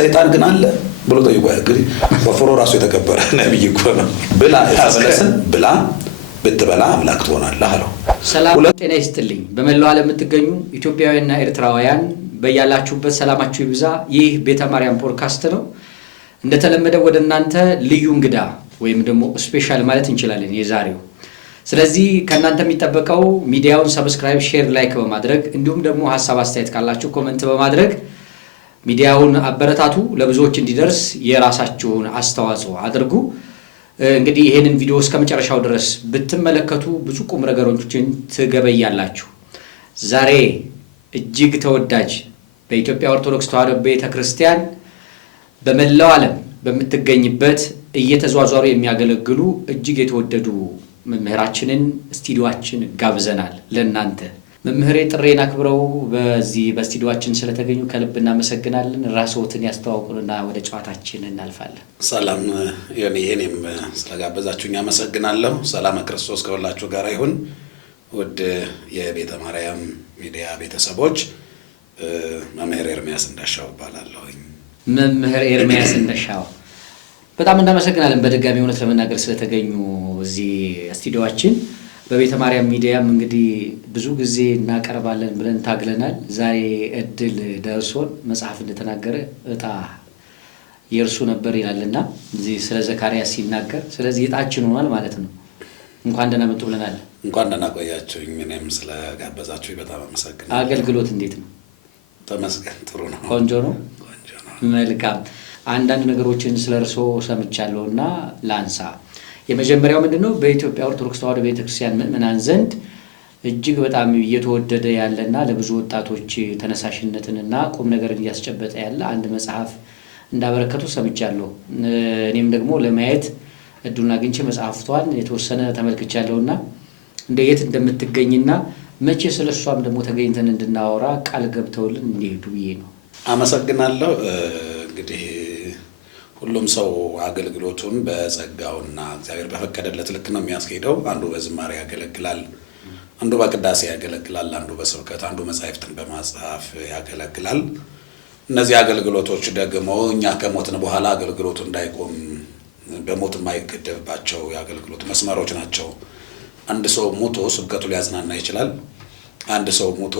ሰይጣን ግን አለ ብሎ ጠይቆ እንግዲህ በፍሮ ራሱ የተከበረ ነብይ እኮ ነው። ብላ ያስበለሰን ብላ ብትበላ አምላክ ትሆናለህ አለው። ሰላም ጤና ይስጥልኝ። በመላው ዓለም የምትገኙ ኢትዮጵያውያንና ኤርትራውያን በያላችሁበት ሰላማችሁ ይብዛ። ይህ ቤተ ማርያም ፖድካስት ነው። እንደተለመደው ወደ እናንተ ልዩ እንግዳ ወይም ደግሞ ስፔሻል ማለት እንችላለን የዛሬው። ስለዚህ ከእናንተ የሚጠበቀው ሚዲያውን ሰብስክራይብ፣ ሼር፣ ላይክ በማድረግ እንዲሁም ደግሞ ሐሳብ አስተያየት ካላችሁ ኮሜንት በማድረግ ሚዲያውን አበረታቱ። ለብዙዎች እንዲደርስ የራሳችሁን አስተዋጽኦ አድርጉ። እንግዲህ ይሄንን ቪዲዮ እስከመጨረሻው ድረስ ብትመለከቱ ብዙ ቁም ነገሮችን ትገበያላችሁ። ዛሬ እጅግ ተወዳጅ በኢትዮጵያ ኦርቶዶክስ ተዋሕዶ ቤተክርስቲያን በመላው ዓለም በምትገኝበት እየተዟዟሩ የሚያገለግሉ እጅግ የተወደዱ መምህራችንን ስቱዲዮአችን ጋብዘናል ለእናንተ። መምህሬ ጥሬን አክብረው በዚህ በስቱዲዮአችን ስለተገኙ ከልብ እናመሰግናለን። ራስዎትን ያስተዋውቁንና ወደ ጨዋታችን እናልፋለን። ሰላም የኔም ስለጋበዛችሁኝ አመሰግናለሁ። ሰላም ክርስቶስ ከሁላችሁ ጋር ይሁን። ውድ የቤተ ማርያም ሚዲያ ቤተሰቦች መምህር ኤርሚያስ እንዳሻው እባላለሁኝ። መምህር ኤርሚያስ እንዳሻው በጣም እናመሰግናለን በድጋሚ እውነት ለመናገር ስለተገኙ እዚህ ስቱዲዮአችን። በቤተ ማርያም ሚዲያም እንግዲህ ብዙ ጊዜ እናቀርባለን ብለን ታግለናል። ዛሬ እድል ደርሶን መጽሐፍ እንደተናገረ እጣ የእርሱ ነበር ይላልና እዚህ ስለ ዘካርያስ ሲናገር ስለዚህ እጣችን ሆኗል ማለት ነው። እንኳን ደህና መጡ ብለናል። እንኳን ደህና ቆያችሁኝ። እኔም ስለጋበዛችሁኝ በጣም አመሰግናለሁ። አገልግሎት እንዴት ነው? ተመስገን ጥሩ ነው። ቆንጆ ነው። መልካም። አንዳንድ ነገሮችን ስለ እርስዎ ሰምቻለሁና ላንሳ። የመጀመሪያው ምንድነው? በኢትዮጵያ ኦርቶዶክስ ተዋሕዶ ቤተክርስቲያን ምእመናን ዘንድ እጅግ በጣም እየተወደደ ያለና ለብዙ ወጣቶች ተነሳሽነትንና ቁም ነገርን እያስጨበጠ ያለ አንድ መጽሐፍ እንዳበረከቱ ሰምቻለሁ። እኔም ደግሞ ለማየት እድሉን አግኝቼ መጽሐፍቷን የተወሰነ ተመልክቻለሁና እንደ የት እንደምትገኝና መቼ ስለሷም ደግሞ ተገኝተን እንድናወራ ቃል ገብተውልን እንዲሄዱ ብዬ ነው። አመሰግናለሁ። እንግዲህ ሁሉም ሰው አገልግሎቱን በጸጋውና እግዚአብሔር በፈቀደለት ልክ ነው የሚያስኬደው። አንዱ በዝማሬ ያገለግላል፣ አንዱ በቅዳሴ ያገለግላል፣ አንዱ በስብከት፣ አንዱ መጻሕፍትን በማጽሐፍ ያገለግላል። እነዚህ አገልግሎቶች ደግሞ እኛ ከሞትን በኋላ አገልግሎቱ እንዳይቆም በሞት የማይገደብባቸው የአገልግሎት መስመሮች ናቸው። አንድ ሰው ሙቶ ስብከቱ ሊያጽናና ይችላል። አንድ ሰው ሙቶ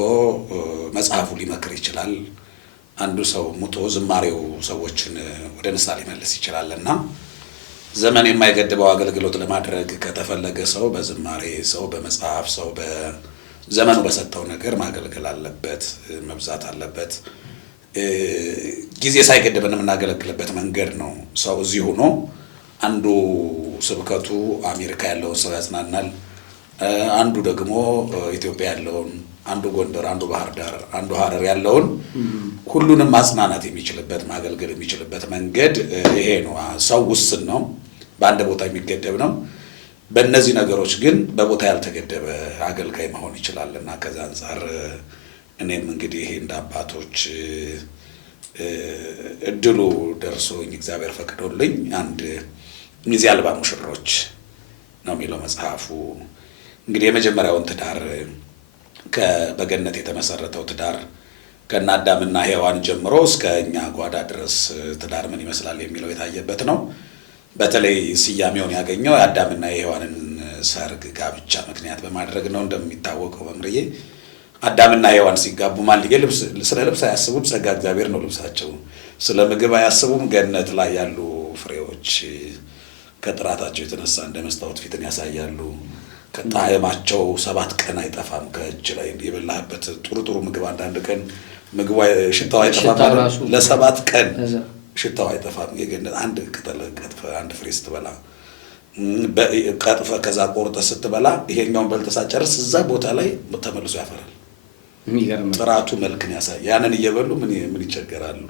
መጽሐፉ ሊመክር ይችላል። አንዱ ሰው ሙቶ ዝማሬው ሰዎችን ወደ ንስሐ ሊመልስ ይችላልና ዘመን የማይገድበው አገልግሎት ለማድረግ ከተፈለገ ሰው በዝማሬ፣ ሰው በመጽሐፍ፣ ሰው በዘመኑ በሰጠው ነገር ማገልገል አለበት፣ መብዛት አለበት። ጊዜ ሳይገድበን የምናገለግልበት መንገድ ነው። ሰው እዚህ ሆኖ አንዱ ስብከቱ አሜሪካ ያለውን ሰው ያጽናናል፣ አንዱ ደግሞ ኢትዮጵያ ያለውን፣ አንዱ ጎንደር፣ አንዱ ባህር ዳር፣ አንዱ ሐረር ያለውን ሁሉንም ማጽናናት የሚችልበት ማገልገል የሚችልበት መንገድ ይሄ ነው። ሰው ውስን ነው፣ በአንድ ቦታ የሚገደብ ነው። በእነዚህ ነገሮች ግን በቦታ ያልተገደበ አገልጋይ መሆን ይችላልና ከዛ አንጻር እኔም እንግዲህ እንደ አባቶች እድሉ ደርሶኝ እግዚአብሔር ፈቅዶልኝ አንድ ሚዜ አልባ ሙሽሮች ነው የሚለው መጽሐፉ። እንግዲህ የመጀመሪያውን ትዳር በገነት የተመሰረተው ትዳር ከእነ አዳምና ሔዋን ጀምሮ እስከ እኛ ጓዳ ድረስ ትዳር ምን ይመስላል የሚለው የታየበት ነው። በተለይ ስያሜውን ያገኘው የአዳምና የሔዋንን ሰርግ ጋብቻ ምክንያት በማድረግ ነው። እንደሚታወቀው መምርዬ አዳምና ሔዋን ሲጋቡ ስለ ልብስ አያስቡም፣ ጸጋ እግዚአብሔር ነው ልብሳቸው። ስለ ምግብ አያስቡም፣ ገነት ላይ ያሉ ፍሬዎች ከጥራታቸው የተነሳ እንደ መስታወት ፊትን ያሳያሉ። ከጣዕማቸው 7 ቀን አይጠፋም። ከእጅ ላይ የበላህበት ጥሩ ጥሩ ምግብ አንዳንድ ቀን ምግቡ ሽታው አይጠፋም፣ ለ7 ቀን ሽታው አይጠፋም። የገነት አንድ ቅጠል ቀጥፈ አንድ ፍሬ ስትበላ ቀጥፈ ከዛ ቆርጠ ስትበላ ይሄኛውን በልተህ ሳጨርስ እዛ ቦታ ላይ ተመልሶ ያፈራል። ጥራቱ መልክን ያሳያል። ያንን እየበሉ ምን ይቸገራሉ?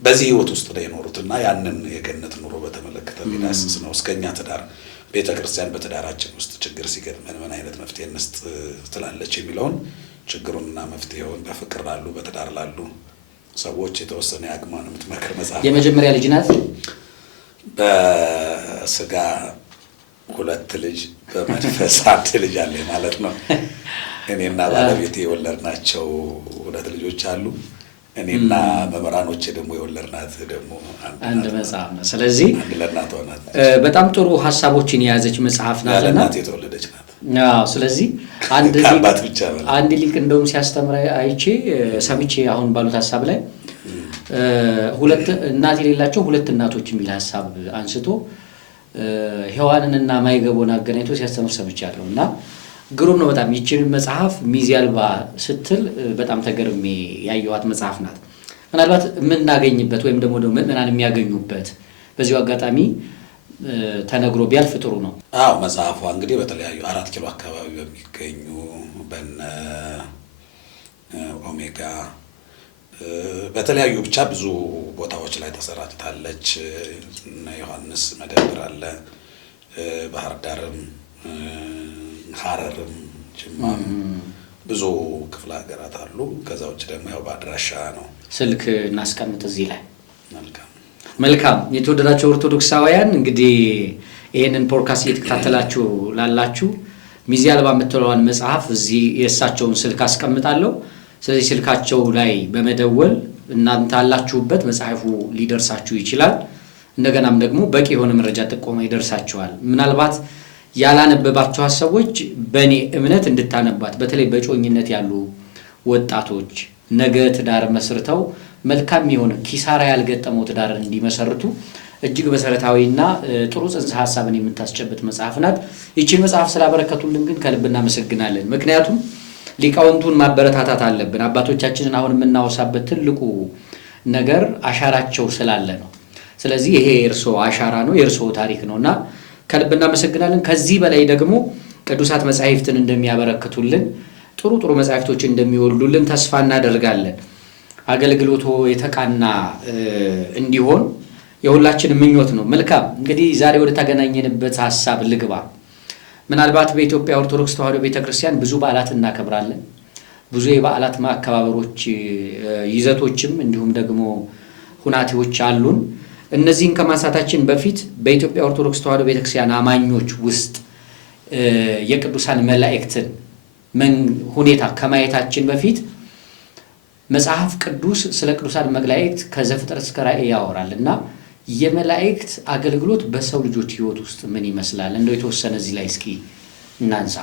በዚህ ህይወት ውስጥ ላይ የኖሩትና ያንን የገነት ኑሮ በተመለከተ የሚዳስስ ነው። እስከኛ ትዳር ቤተ ክርስቲያን በትዳራችን ውስጥ ችግር ሲገጥመን ምን አይነት መፍትሄ እንስጥ ትላለች የሚለውን ችግሩንና መፍትሄውን በፍቅር ላሉ በትዳር ላሉ ሰዎች የተወሰነ ያግማን የምትመክር መጽሐፍ። የመጀመሪያ ልጅ ናት። በስጋ 2 ልጅ በመንፈስ 1 ልጅ አለ ማለት ነው። እኔና ባለቤቴ የወለድናቸው 2 ልጆች አሉ። እኔና መምህራኖቼ ደግሞ የወለድናት ደግሞ አንድ መጽሐፍ ነው። ስለዚህ አንድ ለእናቷ ናት። በጣም ጥሩ ሀሳቦችን የያዘች መጽሐፍ ናት። ለእናት የተወለደች ናት። አዎ። ስለዚህ አንድ ሊቅ እንደውም ሲያስተምር አይቼ ሰምቼ አሁን ባሉት ሀሳብ ላይ ሁለት እናት የሌላቸው ሁለት እናቶች የሚል ሀሳብ አንስቶ ሔዋንንና ማይገቦን አገናኝቶ ሲያስተምር ሰምቻለሁ እና ግሩም ነው በጣም። ይችን መጽሐፍ ሚዜ አልባ ስትል በጣም ተገርሜ ያየኋት መጽሐፍ ናት። ምናልባት የምናገኝበት ወይም ደግሞ ምዕመናን የሚያገኙበት በዚሁ አጋጣሚ ተነግሮ ቢያልፍ ጥሩ ነው። አዎ መጽሐፏ እንግዲህ በተለያዩ 4 ኪሎ አካባቢ በሚገኙ በነ ኦሜጋ በተለያዩ ብቻ ብዙ ቦታዎች ላይ ተሰራጭታለች። እነ ዮሐንስ መደብር አለ፣ ባህር ዳርም፣ ሐረርም፣ ጅማም ብዙ ክፍለ ሀገራት አሉ። ከዛ ውጭ ደግሞ ያው በአድራሻ ነው። ስልክ እናስቀምጥ እዚህ ላይ። መልካም የተወደዳችሁ ኦርቶዶክሳውያን እንግዲህ ይህንን ፖድካስት እየተከታተላችሁ ላላችሁ ሚዜ አልባ የምትለዋን መጽሐፍ እዚህ የእሳቸውን ስልክ አስቀምጣለሁ። ስለዚህ ስልካቸው ላይ በመደወል እናንተ አላችሁበት መጽሐፉ ሊደርሳችሁ ይችላል። እንደገናም ደግሞ በቂ የሆነ መረጃ ጥቆማ ይደርሳችኋል። ምናልባት ያላነበባችሁ ሰዎች በእኔ እምነት እንድታነባት፣ በተለይ በጮኝነት ያሉ ወጣቶች ነገ ትዳር መስርተው መልካም የሆነ ኪሳራ ያልገጠመው ትዳር እንዲመሰርቱ እጅግ መሰረታዊና ጥሩ ጽንሰ ሐሳብን የምታስጨብጥ መጽሐፍ ናት። ይህችን መጽሐፍ ስላበረከቱልን ግን ከልብ እናመሰግናለን። ምክንያቱም ሊቃውንቱን ማበረታታት አለብን። አባቶቻችንን አሁን የምናወሳበት ትልቁ ነገር አሻራቸው ስላለ ነው። ስለዚህ ይሄ የእርስዎ አሻራ ነው፣ የእርስዎ ታሪክ ነውና ከልብ እናመሰግናለን። ከዚህ በላይ ደግሞ ቅዱሳት መጻሕፍትን እንደሚያበረክቱልን ጥሩ ጥሩ መጻሕፍቶችን እንደሚወልዱልን ተስፋ እናደርጋለን። አገልግሎቶ የተቃና እንዲሆን የሁላችን ምኞት ነው። መልካም እንግዲህ ዛሬ ወደ ተገናኘንበት ሐሳብ ልግባ። ምናልባት በኢትዮጵያ ኦርቶዶክስ ተዋሕዶ ቤተክርስቲያን ብዙ በዓላት እናከብራለን። ብዙ የበዓላት ማከባበሮች ይዘቶችም እንዲሁም ደግሞ ሁናቴዎች አሉን። እነዚህን ከማንሳታችን በፊት በኢትዮጵያ ኦርቶዶክስ ተዋሕዶ ቤተክርስቲያን አማኞች ውስጥ የቅዱሳን መላእክትን ሁኔታ ከማየታችን በፊት መጽሐፍ ቅዱስ ስለ ቅዱሳን መላእክት ከዘፍጥረት እስከ ራእይ ያወራል እና የመላእክት አገልግሎት በሰው ልጆች ሕይወት ውስጥ ምን ይመስላል? እንደው የተወሰነ እዚህ ላይ እስኪ እናንሳ።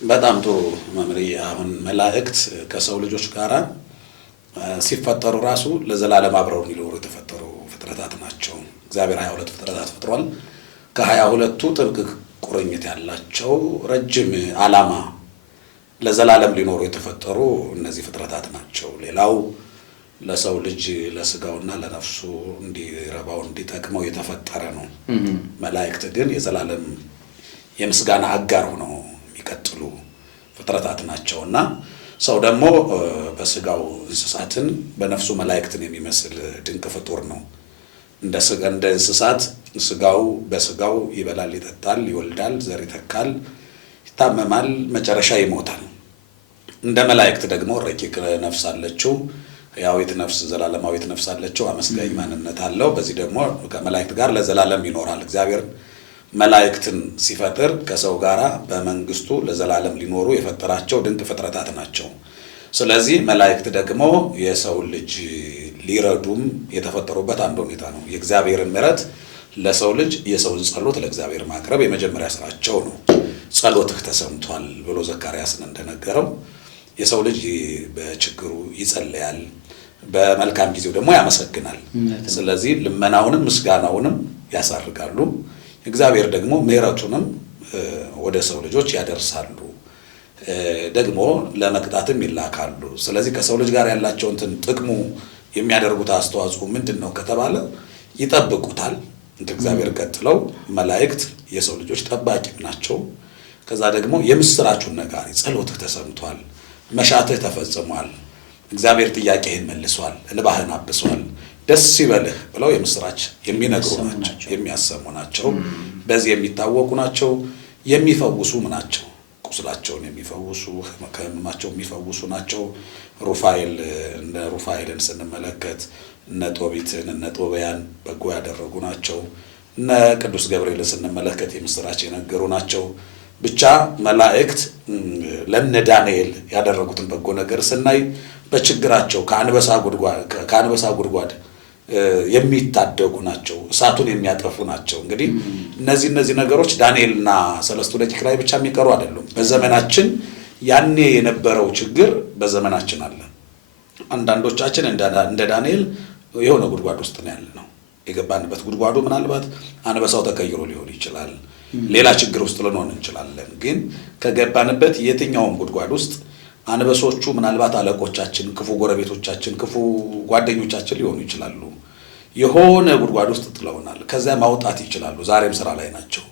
በጣም ጥሩ መምህር። አሁን መላእክት ከሰው ልጆች ጋር ሲፈጠሩ ራሱ ለዘላለም አብረው ሊኖሩ የተፈጠሩ ፍጥረታት ናቸው። እግዚአብሔር 22 ፍጥረታት ፈጥሯል። ከ22ቱ ጥብቅ ቁርኝት ያላቸው ረጅም ዓላማ ለዘላለም ሊኖሩ የተፈጠሩ እነዚህ ፍጥረታት ናቸው። ሌላው ለሰው ልጅ ለስጋውና ለነፍሱ እንዲረባው እንዲጠቅመው የተፈጠረ ነው። መላእክት ግን የዘላለም የምስጋና አጋር ሆነው የሚቀጥሉ ፍጥረታት ናቸውና ሰው ደግሞ በስጋው እንስሳትን በነፍሱ መላእክትን የሚመስል ድንቅ ፍጡር ነው። እንደ እንስሳት ስጋው በስጋው ይበላል፣ ይጠጣል፣ ይወልዳል፣ ዘር ይተካል፣ ይታመማል፣ መጨረሻ ይሞታል። እንደ መላእክት ደግሞ ረቂቅ ነፍስ አለችው፣ ሕያዊት ነፍስ፣ ዘላለማዊት ነፍስ አለችው፣ አመስጋኝ ማንነት አለው። በዚህ ደግሞ ከመላእክት ጋር ለዘላለም ይኖራል። እግዚአብሔር መላእክትን ሲፈጥር ከሰው ጋር በመንግስቱ ለዘላለም ሊኖሩ የፈጠራቸው ድንቅ ፍጥረታት ናቸው። ስለዚህ መላእክት ደግሞ የሰው ልጅ ሊረዱም የተፈጠሩበት አንድ ሁኔታ ነው። የእግዚአብሔርን ምሕረት ለሰው ልጅ የሰውን ጸሎት ለእግዚአብሔር ማቅረብ የመጀመሪያ ስራቸው ነው። ጸሎትህ ተሰምቷል ብሎ ዘካርያስን እንደነገረው የሰው ልጅ በችግሩ ይጸልያል፣ በመልካም ጊዜው ደግሞ ያመሰግናል። ስለዚህ ልመናውንም ምስጋናውንም ያሳርጋሉ። እግዚአብሔር ደግሞ ምሕረቱንም ወደ ሰው ልጆች ያደርሳሉ፣ ደግሞ ለመቅጣትም ይላካሉ። ስለዚህ ከሰው ልጅ ጋር ያላቸውን ጥቅሙ የሚያደርጉት አስተዋጽኦ ምንድን ነው ከተባለ ይጠብቁታል። እንደ እግዚአብሔር ቀጥለው መላእክት የሰው ልጆች ጠባቂም ናቸው። ከዛ ደግሞ የምስራቹን ነጋሪ፣ ጸሎትህ ተሰምቷል፣ መሻትህ ተፈጽሟል፣ እግዚአብሔር ጥያቄህን መልሷል፣ እንባህን አብሷል፣ ደስ ይበልህ ብለው የምስራች የሚነግሩ ናቸው፣ የሚያሰሙ ናቸው። በዚህ የሚታወቁ ናቸው። የሚፈውሱም ናቸው። ቁስላቸውን የሚፈውሱ ከሕመማቸው የሚፈውሱ ናቸው። እነ ሩፋኤልን ስንመለከት እነ ጦቢትን እነ ጦቢያን በጎ ያደረጉ ናቸው። እነ ቅዱስ ገብርኤልን ስንመለከት የምስራች የነገሩ ናቸው። ብቻ መላእክት ለነ ዳንኤል ያደረጉትን በጎ ነገር ስናይ በችግራቸው ከአንበሳ ጉድጓድ የሚታደጉ ናቸው፣ እሳቱን የሚያጠፉ ናቸው። እንግዲህ እነዚህ ነገሮች ዳንኤልና ሰለስቱ ደቂቅ ላይ ብቻ የሚቀሩ አይደሉም። በዘመናችን ያኔ የነበረው ችግር በዘመናችን አለ። አንዳንዶቻችን እንደ ዳንኤል የሆነ ጉድጓድ ውስጥ ነው ያለነው። የገባንበት ጉድጓዱ ምናልባት አንበሳው ተቀይሮ ሊሆን ይችላል፣ ሌላ ችግር ውስጥ ልንሆን እንችላለን። ግን ከገባንበት የትኛውም ጉድጓድ ውስጥ አንበሶቹ ምናልባት አለቆቻችን፣ ክፉ ጎረቤቶቻችን፣ ክፉ ጓደኞቻችን ሊሆኑ ይችላሉ። የሆነ ጉድጓድ ውስጥ ጥለውናል። ከዚያ ማውጣት ይችላሉ። ዛሬም ስራ ላይ ናቸው።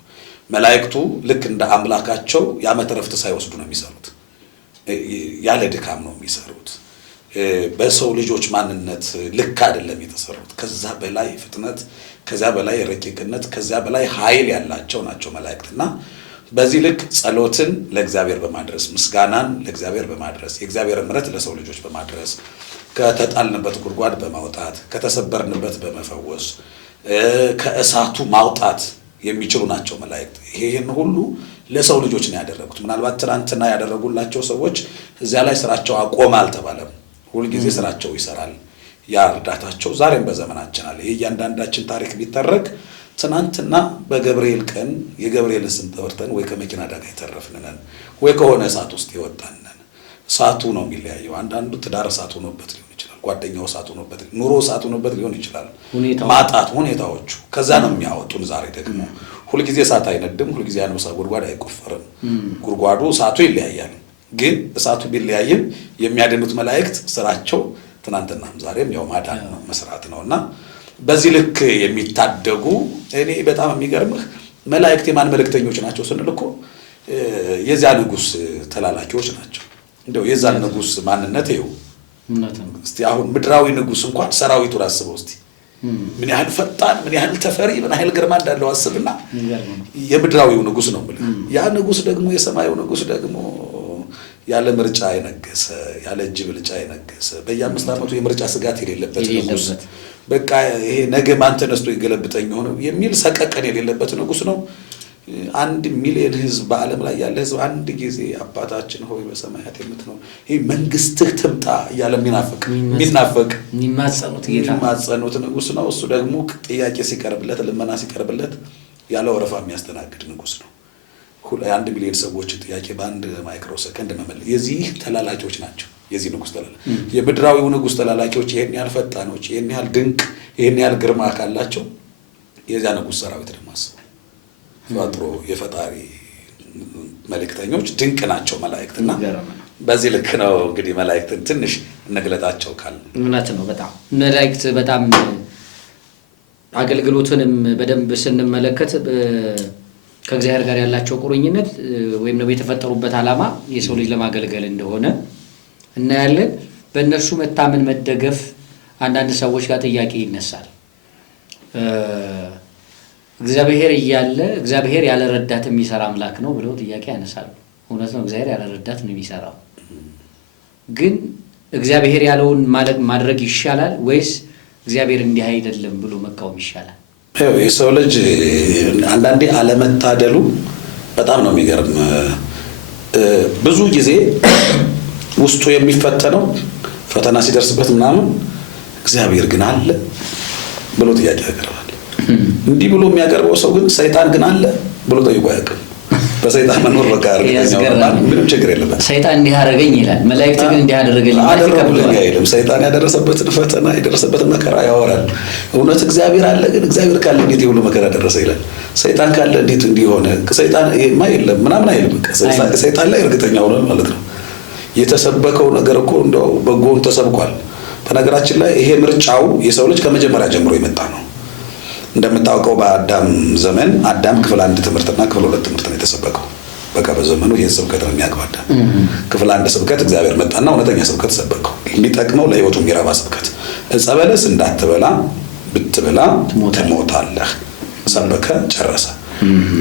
መላእክቱ ልክ እንደ አምላካቸው የዓመት ዕረፍት ሳይወስዱ ነው የሚሰሩት። ያለ ድካም ነው የሚሰሩት። በሰው ልጆች ማንነት ልክ አይደለም የተሰሩት። ከዛ በላይ ፍጥነት፣ ከዛ በላይ ረቂቅነት፣ ከዛ በላይ ኃይል ያላቸው ናቸው መላእክትና በዚህ ልክ ጸሎትን ለእግዚአብሔር በማድረስ ምስጋናን ለእግዚአብሔር በማድረስ የእግዚአብሔር ምሕረት ለሰው ልጆች በማድረስ ከተጣልንበት ጉድጓድ በማውጣት ከተሰበርንበት በመፈወስ ከእሳቱ ማውጣት የሚችሉ ናቸው መላእክት። ይሄን ሁሉ ለሰው ልጆች ነው ያደረጉት። ምናልባት ትናንትና ያደረጉላቸው ሰዎች እዚያ ላይ ስራቸው አቆመ አልተባለም። ሁልጊዜ ስራቸው ይሰራል። ያ እርዳታቸው ዛሬም በዘመናችን አለ። ይሄ እያንዳንዳችን ታሪክ ቢተረክ ትናንትና በገብርኤል ቀን የገብርኤልን ስም ጠርተን ወይ ከመኪና አደጋ የተረፍንን ወይ ከሆነ እሳት ውስጥ የወጣንን። እሳቱ ነው የሚለያየው። አንዳንዱ ትዳር እሳት ሆኖበት ሊሆን ይችላል። ጓደኛው እሳት ሆኖበት፣ ኑሮ እሳት ሆኖበት ሊሆን ይችላል። ማጣት ሁኔታዎቹ ከዛ ነው የሚያወጡን። ዛሬ ደግሞ ሁልጊዜ እሳት አይነድም፣ ሁልጊዜ አንበሳ ጉድጓድ አይቆፈርም። ጉድጓዱ እሳቱ ይለያያል። ግን እሳቱ ቢለያይም የሚያድኑት መላእክት ስራቸው ትናንትናም ዛሬም ያው ማዳን ነው፣ መስራት ነውና በዚህ ልክ የሚታደጉ እኔ በጣም የሚገርምህ መላእክት የማን መልእክተኞች ናቸው ስንል እኮ የዚያ ንጉሥ ተላላኪዎች ናቸው። እንደው የዛን ንጉሥ ማንነት ይኸው እስቲ አሁን ምድራዊ ንጉሥ እንኳን ሰራዊቱን አስበው እስቲ ምን ያህል ፈጣን፣ ምን ያህል ተፈሪ፣ ምን ያህል ግርማ እንዳለው አስብና የምድራዊው ንጉሥ ነው የምልህ። ያ ንጉሥ ደግሞ የሰማዩ ንጉሥ ደግሞ ያለ ምርጫ የነገሰ ያለ እጅ ብልጫ የነገሰ በየ5 ዓመቱ የምርጫ ስጋት የሌለበት ንጉሥ፣ በቃ ይሄ ነገ ማን ተነስቶ ይገለብጠኝ ሆነ የሚል ሰቀቀን የሌለበት ንጉሥ ነው። 1 ሚሊዮን ሕዝብ በዓለም ላይ ያለ ሕዝብ አንድ ጊዜ አባታችን ሆይ በሰማያት የምትኖር ይሄ መንግስትህ ትምጣ እያለ የሚማጸኑት ንጉሥ ነው። እሱ ደግሞ ጥያቄ ሲቀርብለት፣ ልመና ሲቀርብለት ያለ ወረፋ የሚያስተናግድ ንጉሥ ነው። 1 ሚሊዮን ሰዎች ጥያቄ በአንድ ማይክሮ ሰከንድ መመለስ የዚህ ተላላኪዎች ናቸው። የዚህ ንጉሥ የምድራዊው ንጉሥ ተላላኪዎች ይሄን ያህል ፈጣኖች፣ ይሄን ያህል ድንቅ፣ ይሄን ያህል ግርማ ካላቸው የዚያ ንጉሥ ሰራዊት ደግሞ አስበው ፈጥሮ የፈጣሪ መልእክተኞች ድንቅ ናቸው መላእክትና በዚህ ልክ ነው እንግዲህ መላእክትን ትንሽ እንግለጣቸው ካለ እውነት ነው። በጣም መላእክት በጣም አገልግሎትንም በደንብ ስንመለከት ከእግዚአብሔር ጋር ያላቸው ቁርኝነት ወይም ነው የተፈጠሩበት ዓላማ የሰው ልጅ ለማገልገል እንደሆነ እናያለን። በእነርሱ መታመን መደገፍ አንዳንድ ሰዎች ጋር ጥያቄ ይነሳል። እግዚአብሔር እያለ እግዚአብሔር ያለ ረዳት የሚሰራ አምላክ ነው ብለው ጥያቄ ያነሳሉ። እውነት ነው፣ እግዚአብሔር ያለ ረዳት ነው የሚሰራው። ግን እግዚአብሔር ያለውን ማድረግ ይሻላል ወይስ እግዚአብሔር እንዲህ አይደለም ብሎ መቃወም ይሻላል? የሰው ልጅ አንዳንዴ አለመታደሉ በጣም ነው የሚገርም። ብዙ ጊዜ ውስጡ የሚፈተነው ፈተና ሲደርስበት ምናምን እግዚአብሔር ግን አለ ብሎ ጥያቄ ያቀርባል። እንዲህ ብሎ የሚያቀርበው ሰው ግን ሰይጣን ግን አለ ብሎ ጠይቆ አያውቅም። በሰይጣን መኖር በቃ ምንም ችግር የለበት። ሰይጣን እንዲህ አደረገኝ ይላል፣ መላእክት ግን እንዲህ አደረገልኝ አይልም። ሰይጣን ያደረሰበትን ፈተና የደረሰበትን መከራ ያወራል። እውነት እግዚአብሔር አለ፣ ግን እግዚአብሔር ካለ እንዴት የሁሉ መከራ ደረሰ ይላል። ሰይጣን ካለ እንዴት እንዲህ ሆነ፣ ሰይጣን ማ የለም ምናምን አይልም። ሰይጣን ላይ እርግጠኛ ሆኗል ማለት ነው። የተሰበከው ነገር እኮ እንደው በጎን ተሰብኳል። በነገራችን ላይ ይሄ ምርጫው የሰው ልጅ ከመጀመሪያ ጀምሮ የመጣ ነው። እንደምታውቀው በአዳም ዘመን አዳም ክፍል 1 ትምህርትና ክፍል 2 ትምህርት ነው የተሰበከው። በቃ በዘመኑ ይሄን ስብከት ነው የሚያውቀው። ክፍል 1 ስብከት እግዚአብሔር መጣና እውነተኛ ስብከት ሰበከው፣ የሚጠቅመው ለህይወቱ የሚረባ ስብከት። ዕፀ በለስ እንዳትበላ ብትበላ ትሞታለህ ሰበከ፣ ጨረሰ።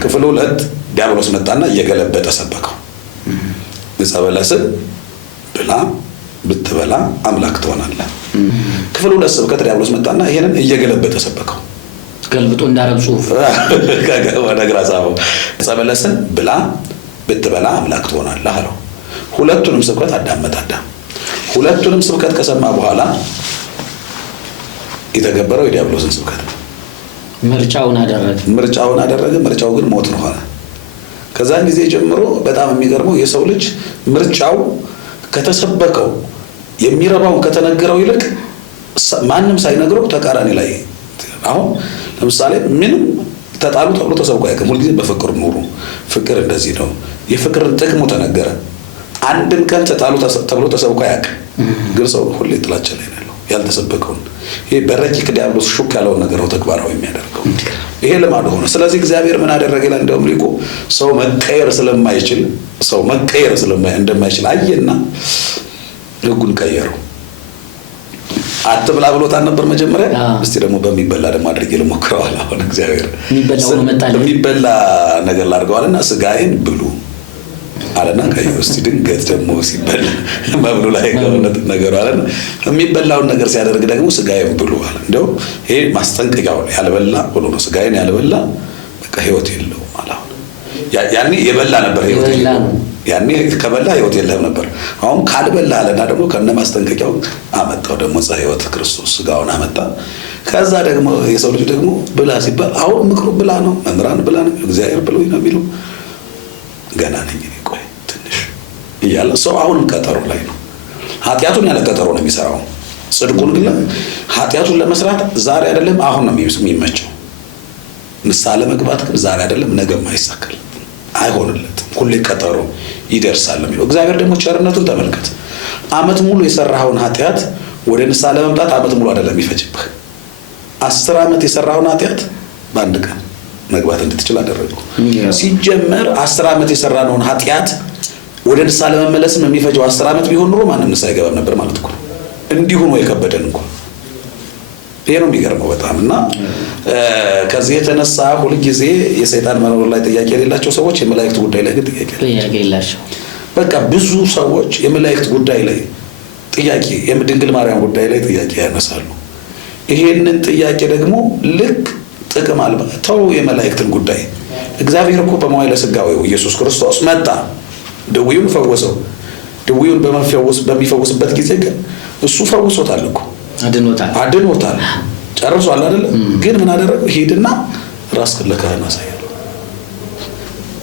ክፍል 2 ዲያብሎስ መጣና እየገለበጠ ሰበከው። ዕፀ በለስን ብላ ብትበላ አምላክ ትሆናለህ። ክፍል 2 ስብከት ዲያብሎስ መጣና ይሄንን እየገለበጠ ሰበከው። ገልብጦ እንዳረብ ጽሁፍ ወደ ግራ ጻፈው። ዕፀ በለስን ብላ ብትበላ አምላክ ትሆናለህ አለው። ሁለቱንም ስብከት አዳመጠ አዳም። ሁለቱንም ስብከት ከሰማ በኋላ የተገበረው የዲያብሎስን ስብከት ነው። ምርጫውን አደረገ። ምርጫው ግን ሞት ነው ሆነ። ከዛን ጊዜ ጀምሮ በጣም የሚገርመው የሰው ልጅ ምርጫው ከተሰበከው የሚረባውን ከተነገረው ይልቅ ማንም ሳይነግረው ተቃራኒ ላይ አሁን ለምሳሌ ምንም ተጣሉ ተብሎ ተሰብኮ አያውቅም። ሁልጊዜ በፍቅር ኑሩ፣ ፍቅር እንደዚህ ነው፣ የፍቅርን ጥቅሙ ተነገረ። አንድም ቀን ተጣሉ ተብሎ ተሰብኮ አያውቅም። ግን ሰው ሁሌ ጥላቻ ላይ ነው ያልተሰበከውን። ይሄ በረቂቅ ዲያብሎስ ሹክ ያለውን ነገር ነው ተግባራዊ የሚያደርገው። ይሄ ልማዱ ሆነ። ስለዚህ እግዚአብሔር ምን አደረገ ይላል እንደውም ሊቁ ሰው መቀየር እንደማይችል አየና ሕጉን ቀየረው። አትብላ ብሎታል ነበር መጀመሪያ። እስቲ ደግሞ በሚበላ ደግሞ አድርጌ ልሞክረዋል። አሁን እግዚአብሔር የሚበላ ነገር ላድርገዋልና ስጋዬን ብሉ አለና ቀየው። እስቲ ድንገት ደግሞ ሲበላ መብሉ ላይ ነገሩ አለና የሚበላውን ነገር ሲያደርግ ደግሞ ስጋዬን ብሉ አለ። እንደው ይሄ ማስጠንቀቂያው ያልበላ ብሎ ነው። ስጋዬን ያልበላ በቃ ሕይወት የለውም አለ። ያኔ የበላ ነበር ሕይወት የለውም። ያኔ ከበላ ሕይወት የለም ነበር። አሁን ካልበላ አለና ደግሞ ከነ ማስጠንቀቂያው አመጣው ደግሞ ሕይወት ክርስቶስ ስጋውን አመጣ። ከዛ ደግሞ የሰው ልጅ ደግሞ ብላ ሲባል አሁን ምክሩ ብላ ነው፣ መምህራን ብላ ነው፣ እግዚአብሔር ብሎኝ ነው የሚለው። ገና ነኝ እኔ ቆይ ትንሽ እያለ ሰው አሁንም ቀጠሮ ላይ ነው። ኃጢአቱን ያለ ቀጠሮ ነው የሚሰራው። ጽድቁን ግን ኃጢአቱን ለመስራት ዛሬ አይደለም አሁን ነው የሚመቸው። ንስሐ ለመግባት ግን ዛሬ አይደለም ነገም አይሳካል፣ አይሆንለትም። ሁሌ ቀጠሮ ይደርሳል የሚለው እግዚአብሔር ደግሞ ቸርነቱን ተመልከት። ዓመት ሙሉ የሰራኸውን ኃጢአት ወደ ንስሐ ለመምጣት ዓመት ሙሉ አይደለም ይፈጅብህ። 10 ዓመት የሰራኸውን ኃጢአት በአንድ ቀን መግባት እንድትችል አደረገው። ሲጀመር 10 ዓመት የሰራነውን ኃጢአት ወደ ንስሐ ለመመለስም የሚፈጀው 10 ዓመት ቢሆን ኑሮ ማንም ንስሐ አይገባም ነበር ማለት እኮ ነው። እንዲሁ ነው የከበደን እንኳን። ይሄ ነው የሚገርመው በጣም። እና ከዚህ የተነሳ ሁልጊዜ የሰይጣን መኖር ላይ ጥያቄ የሌላቸው ሰዎች የመላእክት ጉዳይ ላይ ግን ጥያቄ የሌላቸው በቃ ብዙ ሰዎች የመላእክት ጉዳይ ላይ ጥያቄ፣ የድንግል ማርያም ጉዳይ ላይ ጥያቄ ያነሳሉ። ይሄንን ጥያቄ ደግሞ ልክ ጥቅም አልባ ተው የመላእክትን ጉዳይ። እግዚአብሔር እኮ በመዋዕለ ሥጋዌው ኢየሱስ ክርስቶስ መጣ፣ ድውዩን ፈወሰው። ድውዩን በሚፈውስበት ጊዜ ግን እሱ ፈውሶታል እኮ አድኖታል፣ ጨርሷል አይደል? ግን ምን አደረገ? ሂድና ራስህን ለካህን አሳያለሁ።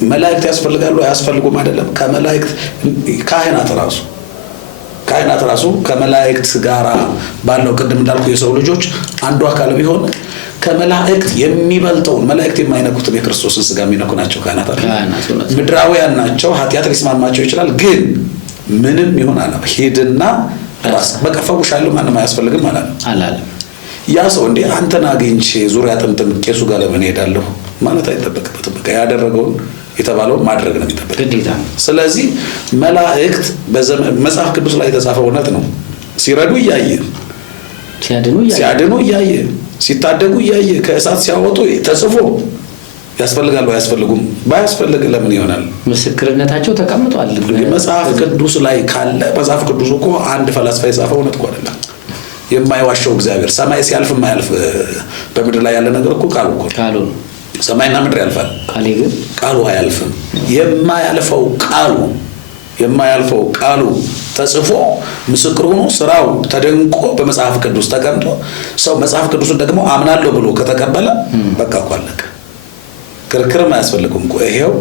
መላእክት ያስፈልጋሉ አያስፈልጉም አይደለም። ከመላእክት ካህናት ራሱ ከመላእክት ጋራ ባለው ቅድም እንዳልኩ የሰው ልጆች አንዱ አካል ቢሆን ከመላእክት የሚበልጠውን መላእክት የማይነኩትን የክርስቶስን ስጋ የሚነኩ ናቸው ካህናት አይደል? ምድራውያን ናቸው። ኃጢአት ሊስማማቸው ይችላል። ግን ምንም ይሁን አለ ሂድና ራስ በቃ ፈውሻለሁ ማንም አያስፈልግም አላለም። ያ ሰው እንዴ አንተን አግኝቼ ዙሪያ ጥምጥም ቄሱ ጋር ለምን ሄዳለሁ ማለት አይጠበቅበትም። በቃ ያደረገውን የተባለውን ማድረግ ነው የሚጠበቅ ግዴታ። ስለዚህ መላእክት መጽሐፍ ቅዱስ ላይ የተጻፈው እውነት ነው። ሲረዱ እያየ ሲያድኑ እያየ ሲታደጉ እያየ ከእሳት ሲያወጡ ተጽፎ ያስፈልጋሉ አያስፈልጉም። ባያስፈልግ ለምን ይሆናል? ምስክርነታቸው ተቀምጧል። መጽሐፍ ቅዱስ ላይ ካለ መጽሐፍ ቅዱስ እኮ አንድ ፈላስፋ የጻፈው እውነት እኮ አይደለም። የማይዋሸው እግዚአብሔር ሰማይ ሲያልፍ የማያልፍ በምድር ላይ ያለ ነገር እኮ ቃሉ ነው። ሰማይና ምድር ያልፋል፣ ቃሉ አያልፍም። የማያልፈው ቃሉ ተጽፎ ምስክር ሆኖ ስራው ተደንቆ በመጽሐፍ ቅዱስ ተቀምጦ ሰው መጽሐፍ ቅዱስን ደግሞ አምናለሁ ብሎ ከተቀበለ በቃ እኮ አለቀ። ክርክርም አያስፈልጉም እኮ። ይሄው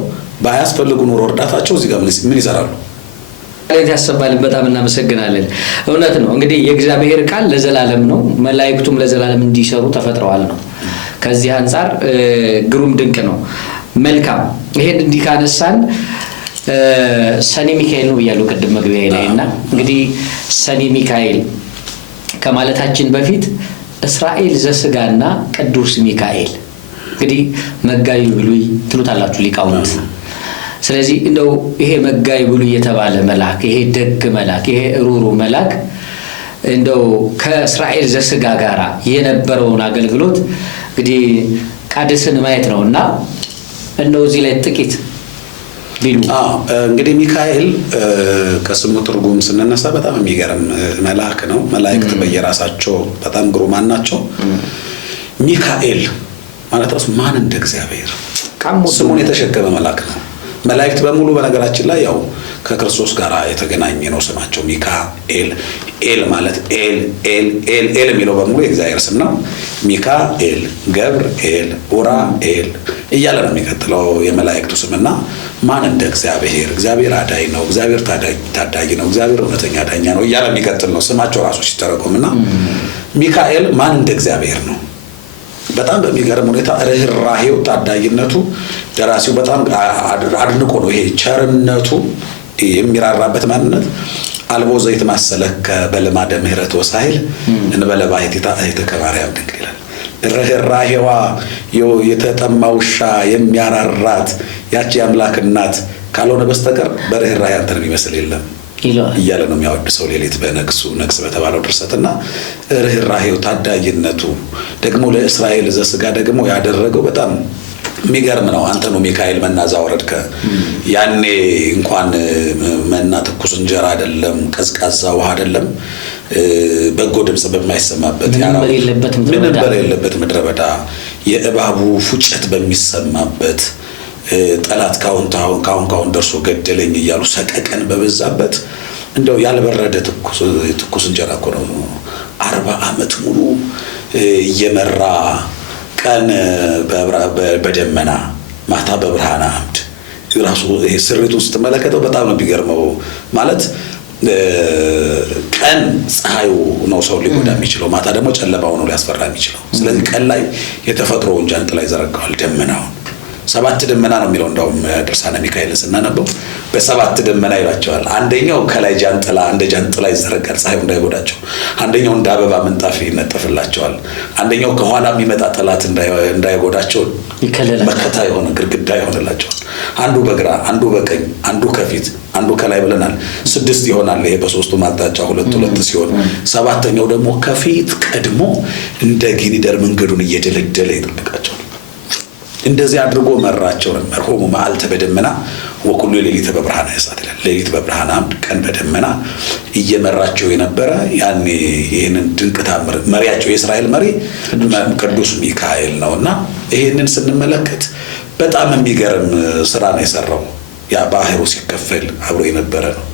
ባያስፈልጉ ኑሮ እርዳታቸው እዚህ ጋር ምን ይሰራሉ? ያሰባልን። በጣም እናመሰግናለን። እውነት ነው እንግዲህ የእግዚአብሔር ቃል ለዘላለም ነው፣ መላእክቱም ለዘላለም እንዲሰሩ ተፈጥረዋል ነው። ከዚህ አንጻር ግሩም ድንቅ ነው። መልካም። ይሄን እንዲህ ካነሳን ሰኔ ሚካኤል ነው ብያለሁ ቅድም መግቢያ ላይ እና እንግዲህ ሰኔ ሚካኤል ከማለታችን በፊት እስራኤል ዘስጋና ቅዱስ ሚካኤል እንግዲህ መጋቢ ብሉይ ትሉታላችሁ ሊቃውንት። ስለዚህ እንደው ይሄ መጋቢ ብሉይ የተባለ መልአክ፣ ይሄ ደግ መልአክ፣ ይሄ ሩሩ መልአክ እንደው ከእስራኤል ዘስጋ ጋራ የነበረውን አገልግሎት እንግዲህ ቃድስን ማየት ነውና እንደው እዚህ ላይ ጥቂት ቢሉ። እንግዲህ ሚካኤል ከስሙ ትርጉም ስንነሳ በጣም የሚገርም መልአክ ነው። መላእክት በየራሳቸው በጣም ግሩማን ናቸው። ሚካኤል ማለት ራሱ ማን እንደ እግዚአብሔር ስሙን የተሸከመ መልአክ ነው። መላእክት በሙሉ በነገራችን ላይ ያው ከክርስቶስ ጋር የተገናኘ ነው ስማቸው። ሚካኤል ኤል ማለት ኤል የሚለው በሙሉ የእግዚአብሔር ስም ነው። ሚካኤል፣ ገብርኤል፣ ኡራኤል እያለ ነው የሚቀጥለው የመላእክቱ ስምና ማን እንደ እግዚአብሔር አዳኝ ነው፣ እግዚአብሔር ታዳጊ ነው፣ እግዚአብሔር እውነተኛ ዳኛ ነው እያለ የሚቀጥል ነው ስማቸው ራሱ ሲተረጎምና ሚካኤል ማን እንደ እግዚአብሔር ነው። በጣም በሚገርም ሁኔታ ርህራሄው ታዳጊነቱ ደራሲው በጣም አድንቆ ነው ይሄ ቸርነቱ የሚራራበት ማንነት አልቦ ዘይት ማሰለከ በልማደ ምህረት ወሳይል እንበለ ባሕቲታ አይተከባሪያም ድንግል ይላል። ርህራሄዋ የተጠማ ውሻ የሚያራራት ያቺ የአምላክ እናት ካልሆነ በስተቀር በርህራሄ አንተን የሚመስል የለም እያለ ነው የሚያወድሰው ሌሊት ነግስ በተባለው ድርሰትና ርህራሄው ታዳጊነቱ ደግሞ ለእስራኤል ዘስጋ ደግሞ ያደረገው በጣም የሚገርም ነው። አንተ ነው ሚካኤል መና ዛወረድከ ያኔ እንኳን መና ትኩስ እንጀራ አይደለም ቀዝቃዛ ውሃ አይደለም በጎ ድምጽ በማይሰማበት ምንም በሌለበት ምድረ በዳ የእባቡ ፉጨት በሚሰማበት ጠላት ካሁን ደርሶ ገደለኝ እያሉ ሰቀቀን በበዛበት እንደው ያልበረደ ትኩስ እንጀራ እኮ ነው 40 ዓመት ሙሉ እየመራ ቀን በደመና ማታ በብርሃን አምድ ራሱ ይሄ ስሪቱ ውስጥ ተመለከተው በጣም ነው ቢገርመው ማለት ቀን ፀሐዩ ነው ሰው ሊጎዳ የሚችለው ማታ ደግሞ ጨለማው ነው ሊያስፈራ የሚችለው ስለዚህ ቀን ላይ የተፈጥሮውን ጃንጥላ ይዘረጋዋል ደመናውን 7 ደመና ነው የሚለው እንደውም ድርሳነ ሚካኤልን ስናነበው በ7 ደመና ይላቸዋል አንደኛው ከላይ ጃንጥላ እንደ ጃንጥላ ይዘረጋል ፀሐዩ እንዳይጎዳቸው አንደኛው እንደ አበባ ምንጣፍ ይነጠፍላቸዋል አንደኛው ከኋላ የሚመጣ ጠላት እንዳይጎዳቸው መከታ የሆነ ግድግዳ ይሆንላቸዋል አንዱ በግራ አንዱ በቀኝ አንዱ ከፊት አንዱ ከላይ ብለናል 6 ይሆናል ይሄ በሶስቱ ማጣጫ 2 ሲሆን ሰባተኛው ደግሞ ከፊት ቀድሞ እንደ ጊኒደር መንገዱን እየደለደለ ይጠብቃቸዋል እንደዚህ አድርጎ መራቸው ነበር ሆሙ መዓልተ በደመና ወኩሉ ሌሊት በብርሃን ያሳት ይላል ሌሊት በብርሃን አምድ ቀን በደመና እየመራቸው የነበረ ያኔ ይሄንን ድንቅ ታምር መሪያቸው የእስራኤል መሪ ቅዱስ ሚካኤል ነውና ይሄንን ስንመለከት በጣም የሚገርም ስራ ነው የሰራው ያ ባህሩ ሲከፈል አብሮ የነበረ ነው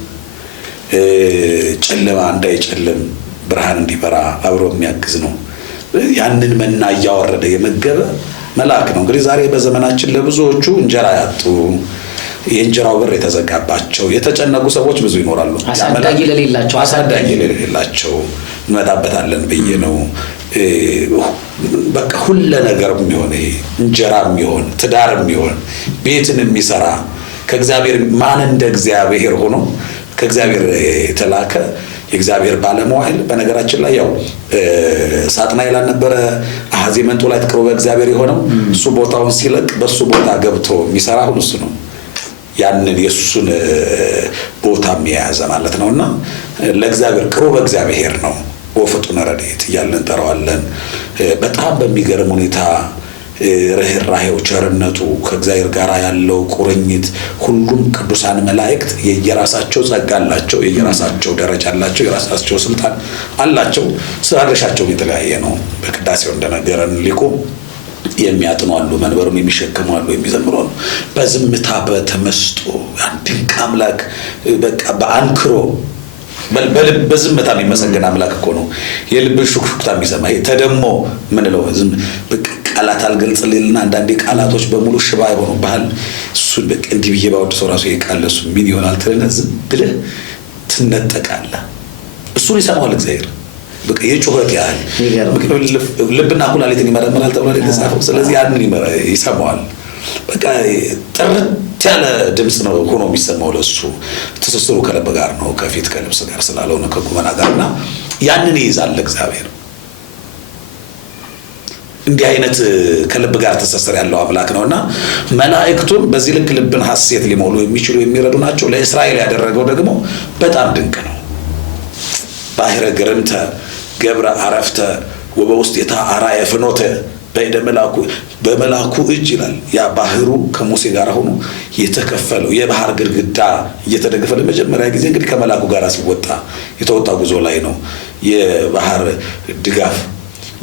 ጨለማ እንዳይጨልም ብርሃን እንዲበራ አብሮ የሚያግዝ ነው ያንን መና ያወረደ የመገበ መልአክ ነው እንግዲህ ዛሬ በዘመናችን ለብዙዎቹ እንጀራ ያጡ የእንጀራው በር የተዘጋባቸው የተጨነቁ ሰዎች ብዙ ይኖራሉ አሳዳጊ ለሌላቸው እንመጣበታለን ብዬ ነው በቃ ሁሉ ነገር የሚሆን እንጀራ የሚሆን ትዳር የሚሆን ቤትን የሚሰራ ከእግዚአብሔር ማን እንደ እግዚአብሔር ሆኖ ከእግዚአብሔር የተላከ የእግዚአብሔር ባለመዋዕል በነገራችን ላይ ያው ሳጥናኤል ነበር አሐዜ መንጦ ላይ ተቀርቦ በእግዚአብሔር የሆነው እሱ ቦታውን ሲለቅ በሱ ቦታ ገብቶ የሚሰራው እሱ ነው ያንን የሱን ቦታ የሚያዘ ማለት ነውና ለእግዚአብሔር ቅርብ እግዚአብሔር ነው ወፍጡነ ረድኤት እያልን ተራዋለን በጣም በሚገርም ሁኔታ ርህራሄው ቸርነቱ ከእግዚአብሔር ጋር ያለው ቁርኝት ሁሉም ቅዱሳን መላእክት የየራሳቸው ጸጋ አላቸው የየራሳቸው ደረጃ አላቸው የራሳቸው ስልጣን አላቸው ስራቸው የተለያየ ነው በቅዳሴው እንደነገረን ሊቁ የሚያጥኑ አሉ መንበሩን የሚሸከሙ አሉ የሚዘምሩ አሉ በዝምታ በተመስጦ ድንቅ አምላክ በቃ በአንክሮ በዝምታ የሚመሰገን አምላክ እኮ ነው የልብ ሹክሹክታ የሚሰማ ተደሞ ምን ነው ዝም ቃላት አልገልጽልልና አንዳንዴ ቃላቶች በሙሉ ሽባ ይሆኑ ባህል እሱ በቃ እንዲህ ብዬ ባወድሰው ራሱ የቃለሱ ምን ይሆናል ተለነዝ ብለህ ትነጠቃለህ እሱን ይሰማዋል እግዚአብሔር በቃ የጩኸት ያህል ልብና ኩላሊትን ይመረምራል ተብሎ የተጻፈው ስለዚህ ያንን ይሰማዋል በቃ ጥርት ያለ ድምጽ ነው ሆኖ የሚሰማው ለሱ ትስስሩ ከልብ ጋር ነው ከፊት ከልብስ ጋር ስላልሆነ ከቁመና ጋርና ያንን ይይዛል እግዚአብሔር እንዲህ አይነት ከልብ ጋር ተሰሰር ያለው አምላክ ነውና መላእክቱም በዚህ ልክ ልብን ሐሴት ሊሞሉ የሚችሉ የሚረዱ ናቸው ለእስራኤል ያደረገው ደግሞ በጣም ድንቅ ነው ባህረ ግርምተ ገብረ አረፍተ ወበውስጤታ አራየ ፍኖተ በመላኩ እጅ ይላል ያ ባህሩ ከሙሴ ጋር ሆኖ የተከፈለው የባህር ግድግዳ እየተደገፈ ለመጀመሪያ ጊዜ እንግዲህ ከመላኩ ጋር ሲወጣ የተወጣ ጉዞ ላይ ነው የባህር ድጋፍ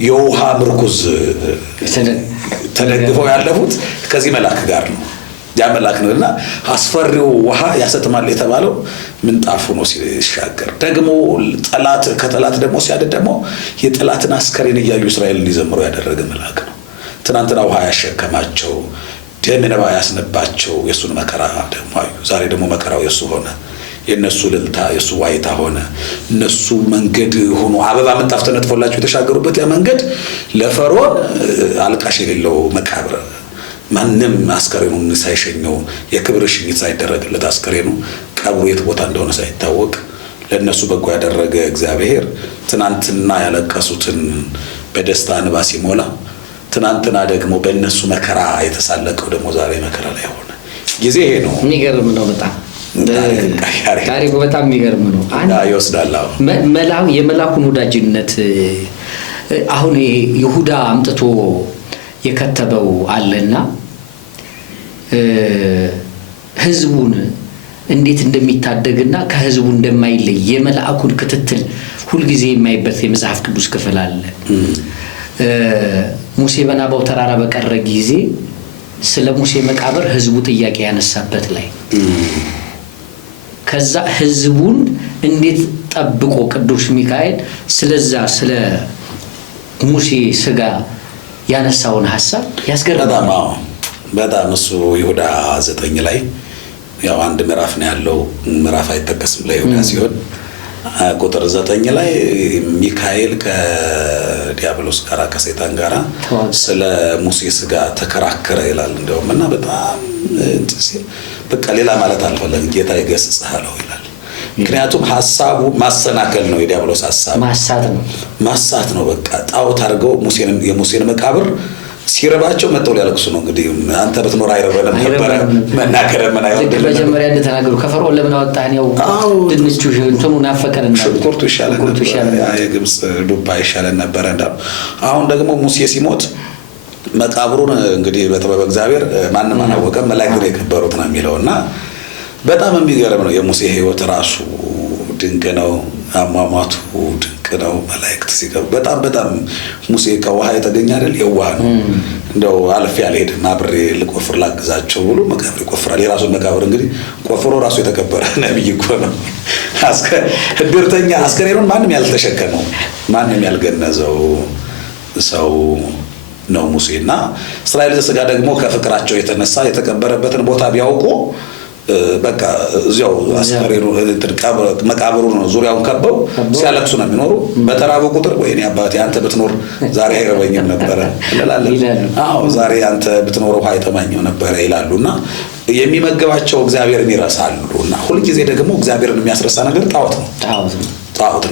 የውሃ ምርኩዝ ተደግፈው ያለፉት ከዚህ መልአክ ጋር ነው ያ መልአክ ነውና አስፈሪው ውሃ ያሰጥማል የተባለው ምንጣፉ ነው ሲሻገር ደግሞ ከጠላት ደግሞ ሲያድን ደግሞ የጠላትን አስከሬን እያዩ እስራኤልን እንዲዘምሩ ያደረገ መልአክ ነው። ትናንትና ውሃ ያሸከማቸው ደም እንባ ያስነባቸው የሱን መከራ ደግሞ አዩ። ዛሬ ደግሞ መከራው የሱ ሆነ። የነሱ ልልታ የሱ ዋይታ ሆነ። እነሱ መንገድ ሆኖ አበባ ምንጣፍ ተነጥፎላቸው የተሻገሩበት ያ መንገድ ለፈርዖን አልቃሽ የሌለው መቃብር፣ ማንም አስከሬኑን ሳይሸኘው የክብር ሽኝት ሳይደረግለት አስከሬኑ ቀብሩ የት ቦታ እንደሆነ ሳይታወቅ ለነሱ በጎ ያደረገ እግዚአብሔር ትናንትና ያለቀሱትን በደስታ እንባ ሲሞላ፣ ትናንትና ደግሞ በእነሱ መከራ የተሳለቀው ደግሞ ዛሬ መከራ ላይ ሆነ። ጊዜ ይሄ ነው። የሚገርም ነው። በጣም ታሪኩ በጣም የሚገርም ነው። ይወስዳል የመላኩን ወዳጅነት አሁን ይሁዳ አምጥቶ የከተበው አለና ህዝቡን እንዴት እንደሚታደግና ከህዝቡ እንደማይለይ የመላእኩን ክትትል ሁልጊዜ የማይበት የመጽሐፍ ቅዱስ ክፍል አለ። ሙሴ በናባው ተራራ በቀረ ጊዜ ስለ ሙሴ መቃብር ህዝቡ ጥያቄ ያነሳበት ላይ ከዛ ህዝቡን እንዴት ጠብቆ ቅዱስ ሚካኤል ስለዛ ስለ ሙሴ ስጋ ያነሳውን ሐሳብ ያስገርማል። በጣም እሱ ይሁዳ 9 ላይ ያው አንድ ምዕራፍ ነው ያለው። ምዕራፍ አይጠቀስም ለይሁዳ ሲሆን ቁጥር 9 ላይ ሚካኤል ከዲያብሎስ ጋር ከሰይጣን ጋር ስለ ሙሴ ስጋ ተከራከረ ይላል። እንደውም እና በጣም በቃ ሌላ ማለት አልፈለግም። ጌታ ይገስጽህ አለው ይላል። ምክንያቱም ሐሳቡ ማሰናከል ነው። የዲያብሎስ ሐሳብ ማሳት ነው። በቃ ጣዖት አድርገው የሙሴን መቃብር ሲረባቸው መጥተው ሊያለቅሱ ነው። እንግዲህ አንተ በትኖር አይረበንም ነበር መናከረ ምን አይወደለም። መጀመሪያ እንደተናገሩ ከፈርዖን ለምን አወጣን? ያው ድንቹ እንትኑ ናፈቀንና ሽንኩርቱ ይሻለን የግብጽ ዱባ ይሻለን ነበር እንዳሉ። አሁን ደግሞ ሙሴ ሲሞት መቃብሩን እንግዲህ በጥበብ እግዚአብሔር ማንም አላወቀም፣ መላእክት የከበሩት ነው የሚለውና በጣም የሚገርም ነው። የሙሴ ሕይወት ራሱ ድንቅ ነው። አሟሟቱ ድንቅ ነው። መላእክት ሲገቡ በጣም ሙሴ ከውሃ የተገኘ አይደል? የውሃ ነው። እንደው አልፌ አልሄድም አብሬ ልቆፍር ላግዛቸው ብሎ መቃብር ይቆፍራል። የራሱን መቃብር እንግዲህ ቆፍሮ ራሱ የተከበረ ነብይ እኮ ነው። እድርተኛ አስከሬኑን ማንም ያልተሸከመው ማንም ያልገነዘው ሰው ነው ሙሴና እስራኤል ዘሥጋ ደግሞ ከፍቅራቸው የተነሳ የተቀበረበትን ቦታ ቢያውቁ በቃ እዚያው አስከሬኑ መቃብሩ ነው ዙሪያውን ከበው ሲያለቅሱ ነው የሚኖሩ። በተራቡ ቁጥር ወይኔ አባቴ አንተ ብትኖር ዛሬ አይረበኝም ነበረ እንላለን። አዎ ዛሬ አንተ ብትኖር ውሃ አይጠማኝም ነበረ ይላሉና የሚመገባቸው እግዚአብሔርን ይረሳሉና ሁልጊዜ ደግሞ እግዚአብሔርን የሚያስረሳ ነገር ጣዖት ነው።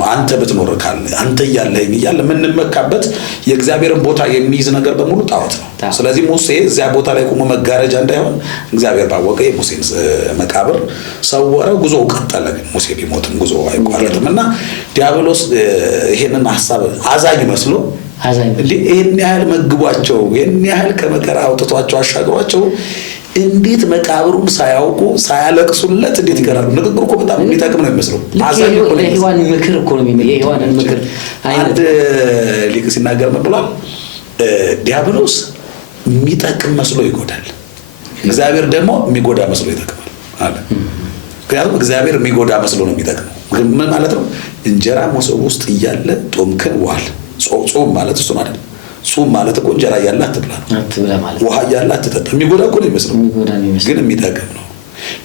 አንተ ብትኖር ካለ አንተ እያለኝ እያለ የምንመካበት የእግዚአብሔርን ቦታ የሚይዝ ነገር በሙሉ ጣዖት ነው። ስለዚህ ሙሴ እዚያ ቦታ ላይ ቆሞ መጋረጃ እንዳይሆን እግዚአብሔር ባወቀ የሙሴን መቃብር ሰወረ። ጉዞው ቀጠለ። ግን ሙሴ ቢሞትም ጉዞ አይቋረጥም እና ዲያብሎስ ይሄንን ሐሳብ አዛኝ መስሎ ይሄን ያህል መግቧቸው ይሄን ያህል ከመከራ አውጥቷቸው አሻግሯቸው እንዴት መቃብሩን ሳያውቁ ሳያለቅሱለት እንዴት ይቀራሉ? ንግግሩ እኮ በጣም የሚጠቅም ነው የሚመስለው። አዛኝ እኮ ነው። የሔዋን ምክር እኮ ነው። የሔዋንን ምክር አንድ ሊቅ ሲናገር ምን ብሏል? ዲያብሎስ የሚጠቅም መስሎ ይጎዳል፣ እግዚአብሔር ደግሞ የሚጎዳ መስሎ ይጠቅማል አለ። ምክንያቱም እግዚአብሔር የሚጎዳ መስሎ ነው የሚጠቅመው። ምን ማለት ነው? እንጀራ መሶብ ውስጥ እያለ ጦምክን ዋል። ጾም ማለት እሱ ማለት ጾም ማለት እኮ እንጀራ እያለ አትብላ ነው። ውሃ እያለ አትጠጣ። የሚጎዳ እኮ ነው የሚመስለው፣ ግን የሚጠቅም ነው።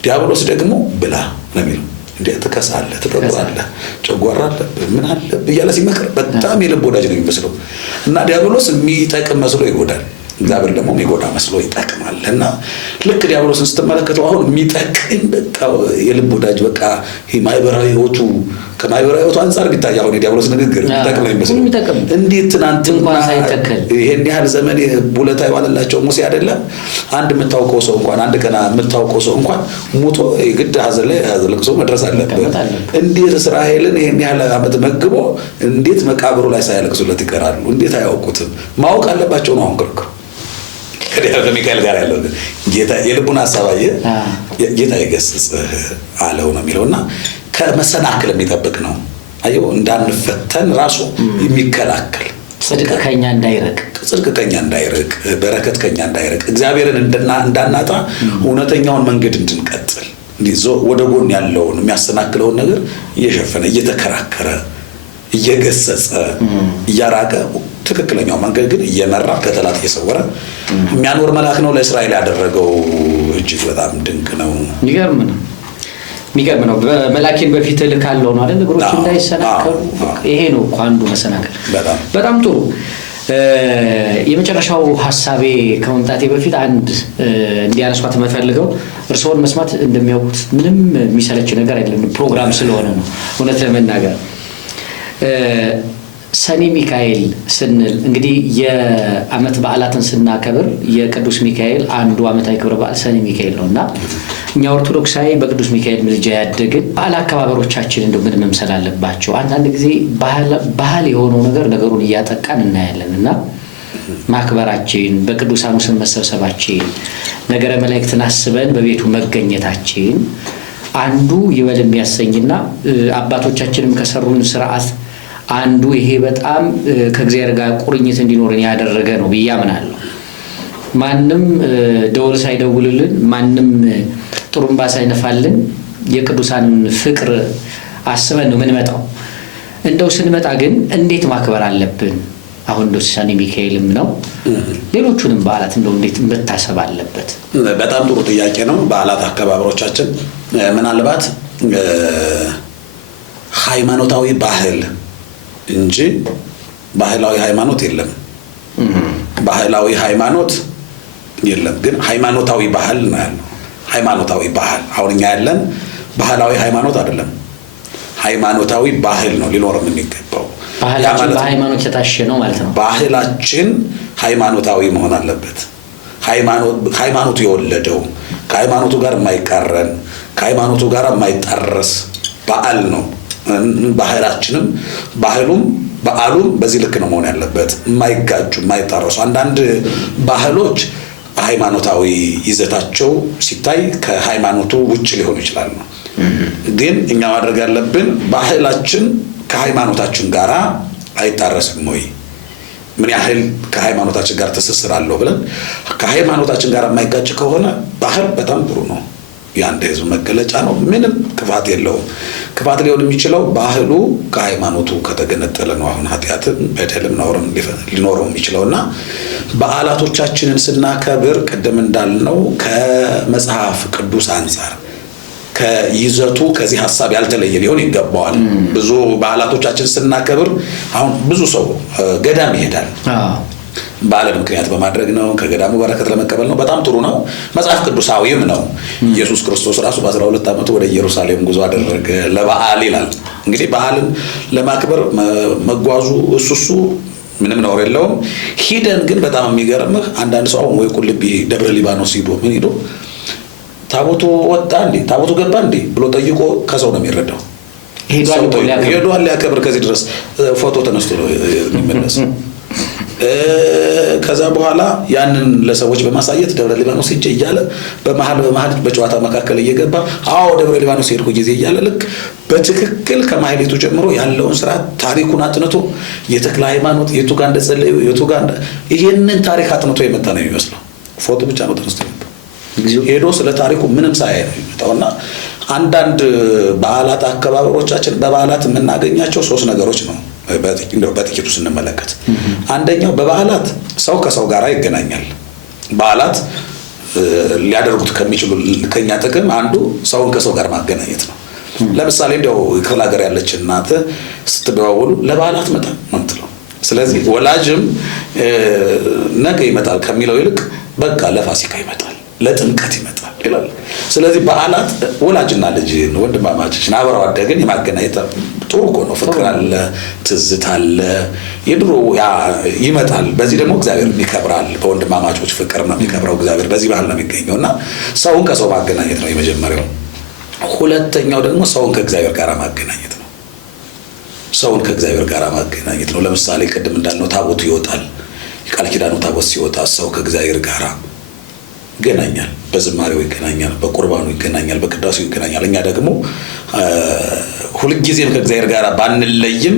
ዲያብሎስ ደግሞ ብላ ነው የሚለው። እንዴ ትከሳለህ፣ ትጠቁራለህ፣ ጨጓራ አለብህ ምን አለብህ እያለ ሲመክር በጣም የልብ ወዳጅ ነው የሚመስለው እና ዲያብሎስ የሚጠቅም መስሎ ይጎዳል፣ እግዚአብሔር ደግሞ የሚጎዳ መስሎ ይጠቅማል። እና ልክ ዲያብሎስን ስትመለከተው አሁን የሚጠቅም በቃ የልብ ወዳጅ በቃ ማህበራዊ ሕይወቱ ከማህበራዊ ሕይወቱ አንፃር ቢታይ አሁን የዲያብሎስ ንግግር የሚጠቅም ነው የሚመስለው። እንዴት ትናንት እንኳን ሳይተከል ይሄን ያህል ዘመን ቡለታ ይዋለላቸው ሙሴ አይደለም አንድ የምታውቀው ሰው እንኳን አንድ ቀን የምታውቀው ሰው እንኳን ሞቶ ግድ ሐዘን ላይ ለቅሶ መድረስ አለበት። እንዴት እስራኤልን ይሄን ያህል ዓመት መግቦ እንዴት መቃብሩ ላይ ሳያለቅሱለት ይቀራሉ? እንዴት አያውቁትም? ማወቅ አለባቸው ነው አሁን ክርክሩ። ከሚካኤል ጋር ያለው ጌታ የልቡን ሐሳብ አየ፣ ጌታ ይገስጽህ አለው ነው የሚለውና ከመሰናክል የሚጠብቅ ነው። አየው እንዳንፈተን ራሱ የሚከላከል ጽድቅ ከኛ እንዳይረቅ ጽድቅ ከኛ እንዳይርቅ፣ በረከት ከኛ እንዳይርቅ፣ እግዚአብሔርን እንዳናጣ እውነተኛውን መንገድ እንድንቀጥል ወደ ጎን ያለውን የሚያሰናክለውን ነገር እየሸፈነ እየተከራከረ እየገሰጸ እያራቀ ትክክለኛው መንገድ ግን እየመራ ከጠላት እየሰወረ የሚያኖር መልአክ ነው ለእስራኤል ያደረገው። እጅግ በጣም ድንቅ ነው። የሚገርም ነው። በመላኬን በፊት እልካለሁ ነው አይደል? እግሮች እንዳይሰናከሉ። ይሄ ነው እኮ አንዱ መሰናከል። በጣም ጥሩ። የመጨረሻው ሐሳቤ ከመምጣቴ በፊት አንድ እንዲያነሷት የምፈልገው እርስዎን መስማት እንደሚያውቁት ምንም የሚሰለች ነገር አይደለም፣ ፕሮግራም ስለሆነ ነው። እውነት ለመናገር ሰኔ ሚካኤል ስንል እንግዲህ የዓመት በዓላትን ስናከብር የቅዱስ ሚካኤል አንዱ ዓመታዊ ክብረ በዓል ሰኔ ሚካኤል ነው እና እኛ ኦርቶዶክሳዊ በቅዱስ ሚካኤል ምልጃ ያደግን በዓል አከባበሮቻችን እንደው ምን መምሰል አለባቸው? አንዳንድ ጊዜ ባህል የሆነው ነገር ነገሩን እያጠቃን እናያለን እና ማክበራችን፣ በቅዱሳኑ ስም መሰብሰባችን፣ ነገረ መላእክትን አስበን በቤቱ መገኘታችን አንዱ ይበል የሚያሰኝና አባቶቻችንም ከሰሩን ስርዓት አንዱ ይሄ በጣም ከእግዚአብሔር ጋር ቁርኝት እንዲኖርን ያደረገ ነው ብዬ አምናለሁ። ማንም ደወል ሳይደውልልን፣ ማንም ጥሩምባ ሳይነፋልን የቅዱሳንን ፍቅር አስበን ነው የምንመጣው። እንደው ስንመጣ ግን እንዴት ማክበር አለብን? አሁን እንደው ሰኔ ሚካኤልም ነው ሌሎቹንም በዓላት እንደው እንዴት መታሰብ አለበት? በጣም ጥሩ ጥያቄ ነው። በዓላት አከባበሮቻችን ምናልባት ሃይማኖታዊ ባህል እንጂ ባህላዊ ሃይማኖት የለም። ባህላዊ ሃይማኖት የለም፣ ግን ሃይማኖታዊ ባህል ነው ያለው። ሃይማኖታዊ ባህል አሁን እኛ ያለን ባህላዊ ሃይማኖት አይደለም፣ ሃይማኖታዊ ባህል ነው ሊኖርም የሚገባው። ባህላችን በሃይማኖት የታሸ ነው ማለት ነው። ባህላችን ሃይማኖታዊ መሆን አለበት። ሃይማኖቱ የወለደው ከሃይማኖቱ ጋር የማይቃረን ከሃይማኖቱ ጋር የማይጣረስ በዓል ነው። ባህላችንም ባህሉም በዓሉም በዚህ ልክ ነው መሆን ያለበት፣ የማይጋጩ የማይጣረሱ። አንዳንድ ባህሎች ሃይማኖታዊ ይዘታቸው ሲታይ ከሃይማኖቱ ውጭ ሊሆኑ ይችላሉ። ግን እኛ ማድረግ ያለብን ባህላችን ከሃይማኖታችን ጋር አይጣረስም ወይ፣ ምን ያህል ከሃይማኖታችን ጋር ትስስር አለው ብለን ከሃይማኖታችን ጋር የማይጋጭ ከሆነ ባህል በጣም ጥሩ ነው። የአንድ ህዝብ መገለጫ ነው። ምንም ክፋት የለውም። ክፋት ሊሆን የሚችለው ባህሉ ከሃይማኖቱ ከተገነጠለ ነው። አሁን ኃጢአትም በደልም ነውርም ሊኖረው የሚችለውና በዓላቶቻችንን ስናከብር ቅድም እንዳልነው ከመጽሐፍ ቅዱስ አንጻር ከይዘቱ ከዚህ ሐሳብ ያልተለየ ሊሆን ይገባዋል። ብዙ በዓላቶቻችን ስናከብር አሁን ብዙ ሰው ገዳም ይሄዳል። በዓልን ምክንያት በማድረግ ነው። ከገዳሙ በረከት ለመቀበል ነው። በጣም ጥሩ ነው። መጽሐፍ ቅዱሳዊም ነው። ኢየሱስ ክርስቶስ ራሱ በ12 ዓመቱ ወደ ኢየሩሳሌም ጉዞ አደረገ ለበዓል ይላል። እንግዲህ በዓልን ለማክበር መጓዙ እሱ ምንም ነውር የለውም። ሂደን ግን በጣም የሚገርምህ አንዳንድ ሰው አሁን ወይ ቁልቢ ደብረ ሊባኖስ ሄዶ ታቦቱ ወጣ እንዴ ታቦቱ ገባ እንዴ ብሎ ጠይቆ ከሰው ነው የሚረዳው። ሄዷል ሊያከብር ከዚህ ድረስ ፎቶ ተነስቶ ነው የሚመለስ። ከዛ በኋላ ያንን ለሰዎች በማሳየት ደብረ ሊባኖስ ሄጄ እያለ በመሃል በጨዋታ መካከል እየገባ ደብረ ሊባኖስ ሄድኩ ጊዜ እያለ ልክ በትክክል ከማህሌቱ ጀምሮ ያለውን ስራ ታሪኩን አጥንቶ የተክለ ሃይማኖት የቱ ጋር እንደጸለዩ የቱ ጋር ይሄንን ታሪክ አጥንቶ የመጣ ነው የሚመስለው። ፎቶ ብቻ ነው ተነስቶ ሄዶ ስለ ታሪኩ ምንም ሳያይ ነው የመጣውና አንዳንድ በዓላት አከባበሮቻችን በበዓላት የምናገኛቸው 3 ነገሮች ነው በጥቂቱ ስንመለከት። አንደኛው በበዓላት ሰው ከሰው ጋር ይገናኛል። በዓላት ሊያደርጉት ከሚችሉ ከኛ ጥቅም አንዱ ሰውን ከሰው ጋር ማገናኘት ነው። ለምሳሌ እንደው ክፍለ ሀገር ያለች እናት ስትደዋወሉ ለበዓላት መጣ ነው የምትለው። ስለዚህ ወላጅም ነገ ይመጣል ከሚለው ይልቅ በቃ ለፋሲካ ይመጣል፣ ለጥምቀት ይመጣል ይላል። ስለዚህ በዓላት ወላጅና ልጅ ወንድማማቾችን አብረው አደግን የማገናኘት ጥሩ እኮ ነው። ፍቅር አለ፣ ትዝታ አለ፣ የድሮ ይመጣል። በዚህ ደግሞ እግዚአብሔር ይከብራል። በወንድማማቾች ፍቅር ነው የሚከብረው እግዚአብሔር። በዚህ ባህል ነው የሚገኘውና ሰውን ከሰው ማገናኘት ነው የመጀመሪያው። ሁለተኛው ደግሞ ሰውን ከእግዚአብሔር ጋር ማገናኘት ነው። ሰውን ከእግዚአብሔር ጋር ማገናኘት ነው። ለምሳሌ ቅድም እንዳልነው ታቦቱ ይወጣል። የቃል ኪዳኑ ታቦት ሲወጣ ሰው ከእግዚአብሔር ጋር ይገናኛል። በዝማሬው ይገናኛል፣ በቁርባኑ ይገናኛል፣ በቅዳሴው ይገናኛል። እኛ ደግሞ ሁልጊዜም ከእግዚአብሔር ጋር ባንለይም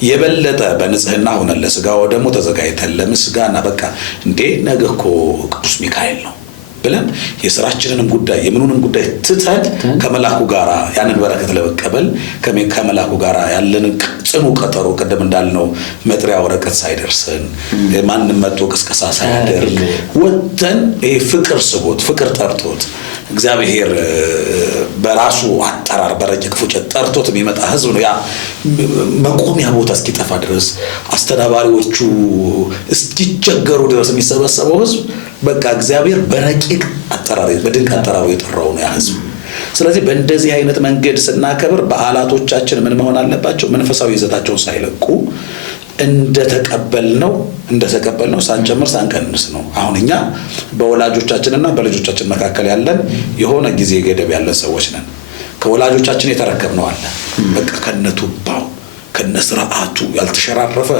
የበለጠ በንጽህና ሆነን ለስጋው ደግሞ ተዘጋጅተን ለምስጋና በቃ እንዴ ነገ እኮ ቅዱስ ሚካኤል ነው ብለን የሥራችንንም ጉዳይ የምኑንም ጉዳይ ትተን ከመላኩ ጋር ያንን በረከት ለመቀበል ከመላኩ ጋር ያለንን ጽኑ ቀጠሮ ቀደም እንዳልነው መጥሪያ ወረቀት ሳይደርሰን ማንም መጥቶ ቅስቀሳ ሳያደርግ ወጥተን ይሄ ፍቅር ስቦት ፍቅር ጠርቶት እግዚአብሔር በራሱ አጠራር በረጅቅ ፉጨት ጠርቶት የሚመጣ ህዝብ ነው። ያ መቆሚያ ቦታ እስኪጠፋ ድረስ አስተዳባሪዎቹ እስኪቸገሩ ድረስ የሚሰበሰበው ህዝብ በቃ እግዚአብሔር በረቂቅ አጠራር በድንቅ አጠራሩ የጠራው ነው ያ ህዝብ። ስለዚህ በእንደዚህ አይነት መንገድ ስናከብር በዓላቶቻችን ምን መሆን አለባቸው? መንፈሳዊ ይዘታቸውን ሳይለቁ እንደተቀበልነው ሳንጨምር ሳንቀንስ ነው። አሁን እኛ በወላጆቻችንና በልጆቻችን መካከል ያለን የሆነ ጊዜ ገደብ ያለን ሰዎች ነን። ከወላጆቻችን የተረከብነው አለ በቃ ከነቱባው ከነስርዓቱ ያልተሸራረፈ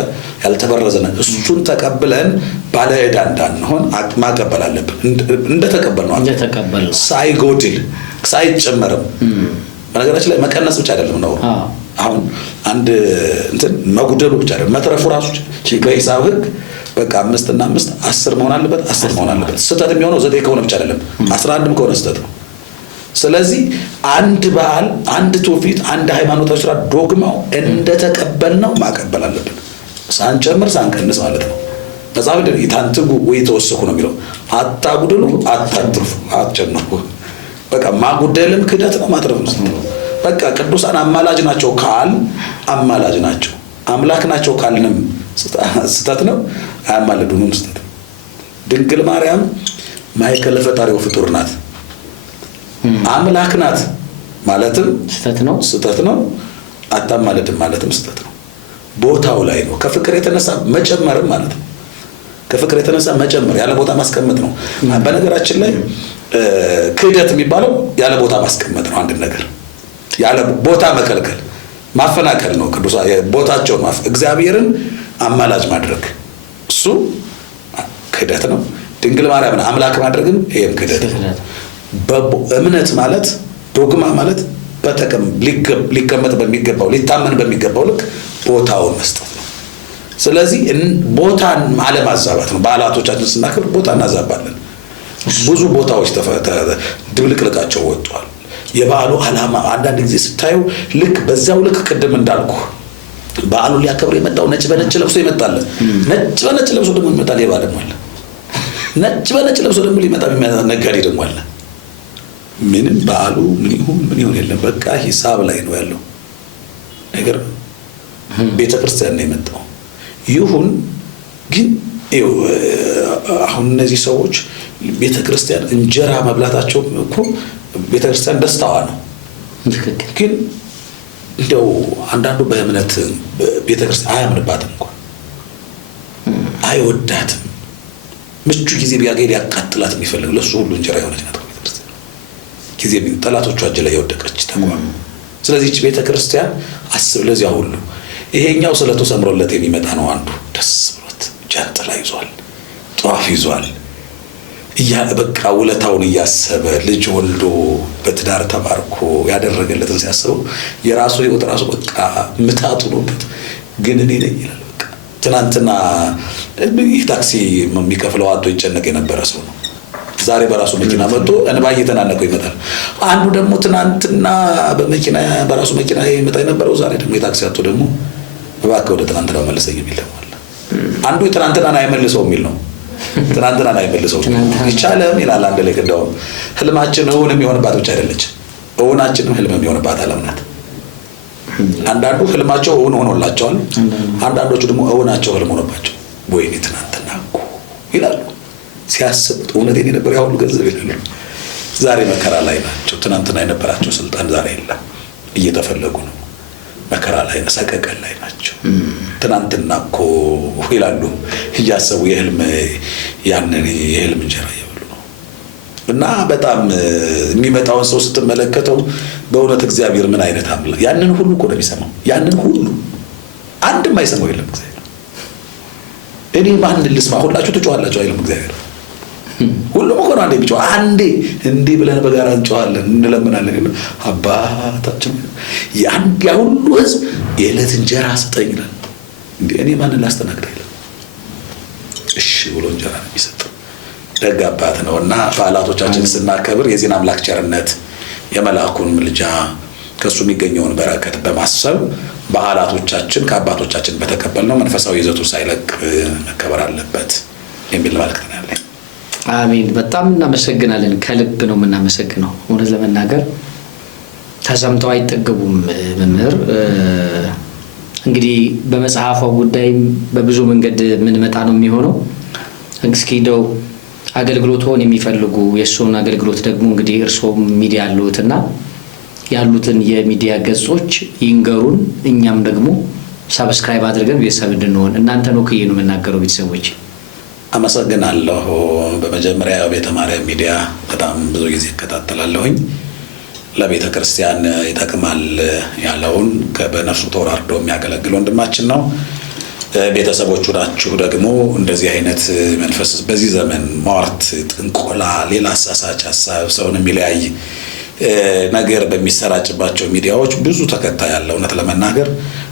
ያልተበረዘ እሱን ተቀብለን ባለ ዕዳ እንዳንሆን ማቀበል አለብን። እንደተቀበልነው ሳይጎድል ሳይጨመርም። በነገራችን ላይ መቀነስ ብቻ አይደለም ነው። አሁን አንድ እንትን መጉደሉ ብቻ አይደለም መትረፉ ራሱ በሂሳብ ህግ በቃ 5 እና 5 10 መሆን አለበት 10 መሆን አለበት። ስህተት የሚሆነው 9 ከሆነ ብቻ አይደለም 11ም ከሆነ ስህተት ነው። ስለዚህ አንድ በዓል አንድ ትውፊት አንድ ሃይማኖታዊ ስራ ዶግማው እንደተቀበልነው ማቀበል አለብን ሳንጨምር ሳንቀንስ ማለት ነው። መጽሐፍ ይታንትጉ ወይ ተወሰኩ ነው የሚለው። አታጉድሉ አታትርፉ አትጨምሩ። በቃ ማጉደልም ክደት ነው ማትረፍ ነው። በቃ ቅዱሳን አማላጅ ናቸው ካል አማላጅ ናቸው፣ አምላክ ናቸው ካልንም ስተት ነው፣ አያማልዱንም ስተት ነው። ድንግል ማርያም ማይከለ ፈጣሪው ፍጡር ናት፣ አምላክ ናት ማለትም ስተት ነው፣ አታማልድም ማለትም ስተት ነው። ቦታው ላይ ነው። ከፍቅር የተነሳ መጨመርም ማለት ነው። ከፍቅር የተነሳ መጨመር ያለ ቦታ ማስቀመጥ ነው። በነገራችን ላይ ክህደት የሚባለው ያለ ቦታ ማስቀመጥ ነው። አንድ ነገር ያለ ቦታ መከልከል ማፈናቀል ነው። ቅዱሳን ቦታቸውን እግዚአብሔርን አማላጅ ማድረግ እሱ ክህደት ነው። ድንግል ማርያምን አምላክ ማድረግም ይሄም ክህደት ነው። በእምነት ማለት ዶግማ ማለት ሊቀመጥ በሚገባው ሊታመን በሚገባው ልክ ቦታውን መስጠት ነው። ስለዚህ ቦታን አለማዛባት ነው። በዓላቶቻችን ስናከብር ቦታ እናዛባለን። ብዙ ቦታዎች ድብልቅልቃቸው ወጥቷል። የበዓሉ ዓላማ አንዳንድ ጊዜ ስታዩ ልክ በዛው ልክ ቅድም እንዳልኩ በዓሉን ሊያከብር የመጣው ነጭ በነጭ ለብሶ ይመጣል። ነጭ በነጭ ለብሶ ደግሞ ይመጣል። ሌባ ደግሞ አለ። ነጭ በነጭ ለብሶ ደግሞ ሊመጣ ነጋዴ ደግሞ አለ። ምንም በዓሉ ምን ይሁን የለም። በቃ ሂሳብ ላይ ነው ያለው ነገር። ቤተክርስቲያን ነው የመጣው ይሁን ግን አሁን እነዚህ ሰዎች ቤተክርስቲያን እንጀራ መብላታቸው እኮ ቤተክርስቲያን ደስታዋ ነው። ግን እንደው አንዳንዱ በእምነት ቤተክርስቲያን አያምንባትም እንኳን አይወዳትም። ምቹ ጊዜ ቢያገኝ ያቃጥላት የሚፈልግ ለሱ ሁሉ እንጀራ የሆነች ናት ቤተክርስቲያን። ጊዜ ጠላቶቿ እጅ ላይ የወደቀች ተቋም። ስለዚህ ቤተክርስቲያን አስብ ለዚያ ሁሉ ይሄኛው ስለቱ ሰምሮለት የሚመጣ ነው። አንዱ ደስ ብሎት ጃንጥላ ይዟል፣ ጧፍ ይዟል፣ በቃ ውለታውን እያሰበ ልጅ ወልዶ በትዳር ተባርኮ ያደረገለትን ሲያስበው የራሱ ህይወት ራሱ በቃ ምታቱ ነውበት። ግን እኔ ነኝ ይላል። በቃ ትናንትና ይህ ታክሲ የሚከፍለው አጥቶ ይጨነቅ የነበረ ሰው ነው። ዛሬ በራሱ መኪና መጥቶ እንባ እየተናነቀው ይመጣል። አንዱ ደግሞ ትናንትና በራሱ መኪና ይመጣ የነበረው ዛሬ ደግሞ የታክሲ አጥቶ ደግሞ እባክህ ወደ ትናንትናው መልሰኝ የሚል ደግሞ አለ። አንዱ ትናንትናን አይመልሰው የሚል ነው። ትናንትናን አይመልሰው ይቻለም ይላል። አንድ ላይ እንደው ህልማችን እውን የሚሆንባት ብቻ አይደለች፣ እውናችንም ህልም የሚሆንባት ዓለም ናት። አንዳንዱ ህልማቸው እውን ሆኖላቸዋል፣ አንዳንዶቹ ደግሞ እውናቸው ህልም ሆኖባቸው ወይኔ ትናንትና እኮ ይላሉ። ሲያስቡት እውነቴን የነበር ያው ሁሉ ገንዘብ ይላሉ። ዛሬ መከራ ላይ ናቸው። ትናንትና የነበራቸው ስልጣን ዛሬ የለም፣ እየተፈለጉ ነው። መከራ ላይ ሰቀቀን ላይ ናቸው። ትናንትና እኮ ይላሉ እያሰቡ ያንን የህልም እንጀራ እየበሉ ነው። እና በጣም የሚመጣውን ሰው ስትመለከተው በእውነት እግዚአብሔር ምን አይነት አምላክ! ያንን ሁሉ እኮ ነው የሚሰማው። ያንን ሁሉ አንድም አይሰማው የለም እግዚአብሔር። እኔ ማን ልስማ? ሁላችሁ ትጮኻላችሁ አይልም እግዚአብሔር። ሁሉም እኮ ነው አንዴ ቢጮህ አንዴ እንዲህ ብለን በጋራ እንጮኻለን እንለምናለን። አባታችን ያ ሁሉ ህዝብ የዕለት እንጀራ ስጠኝ ይላል። እንዴ እኔ ማንን ላስተናግድ አይልም። እሺ ብሎ እንጀራ ነው የሚሰጠው። ደግ አባት ነውና በዓላቶቻችን ስናከብር የዚህን አምላክ ቸርነት የመልአኩን ምልጃ ከሱ የሚገኘውን በረከት በማሰብ በዓላቶቻችን ከአባቶቻችን በተቀበልነው መንፈሳዊ ይዘቱ ሳይለቅ መከበር አለበት የሚል መልእክት ነው ያለኝ። አሜን። በጣም እናመሰግናለን። ከልብ ነው የምናመሰግነው። እውነት ለመናገር ተሰምተው አይጠገቡም። መምህር እንግዲህ በመጽሐፋው ጉዳይም በብዙ መንገድ የምንመጣ ነው የሚሆነው። እስኪ እንደው አገልግሎትን የሚፈልጉ የእሱን አገልግሎት ደግሞ እንግዲህ እርስዎም ሚዲያ አለዎትና ያሉትን የሚዲያ ገጾች ይንገሩን። እኛም ደግሞ ሰብስክራይብ አድርገን ቤተሰብ እንድንሆን እናንተ ነው ከየኑ የምናገረው ቤተሰቦች። አመሰግናለሁ። በመጀመሪያ ቤተ ማርያም ሚዲያ በጣም ብዙ ጊዜ እከታተላለሁኝ። ለቤተ ክርስቲያን ይጠቅማል ያለውን በነፍሱ ተወራርዶ የሚያገለግል ወንድማችን ነው። ቤተሰቦቹ ናችሁ ደግሞ እንደዚህ አይነት መንፈስ በዚህ ዘመን ሟርት፣ ጥንቆላ፣ ሌላ አሳሳች ሀሳብ ሰውን የሚለያይ ነገር በሚሰራጭባቸው ሚዲያዎች ብዙ ተከታይ ያለው እውነት ለመናገር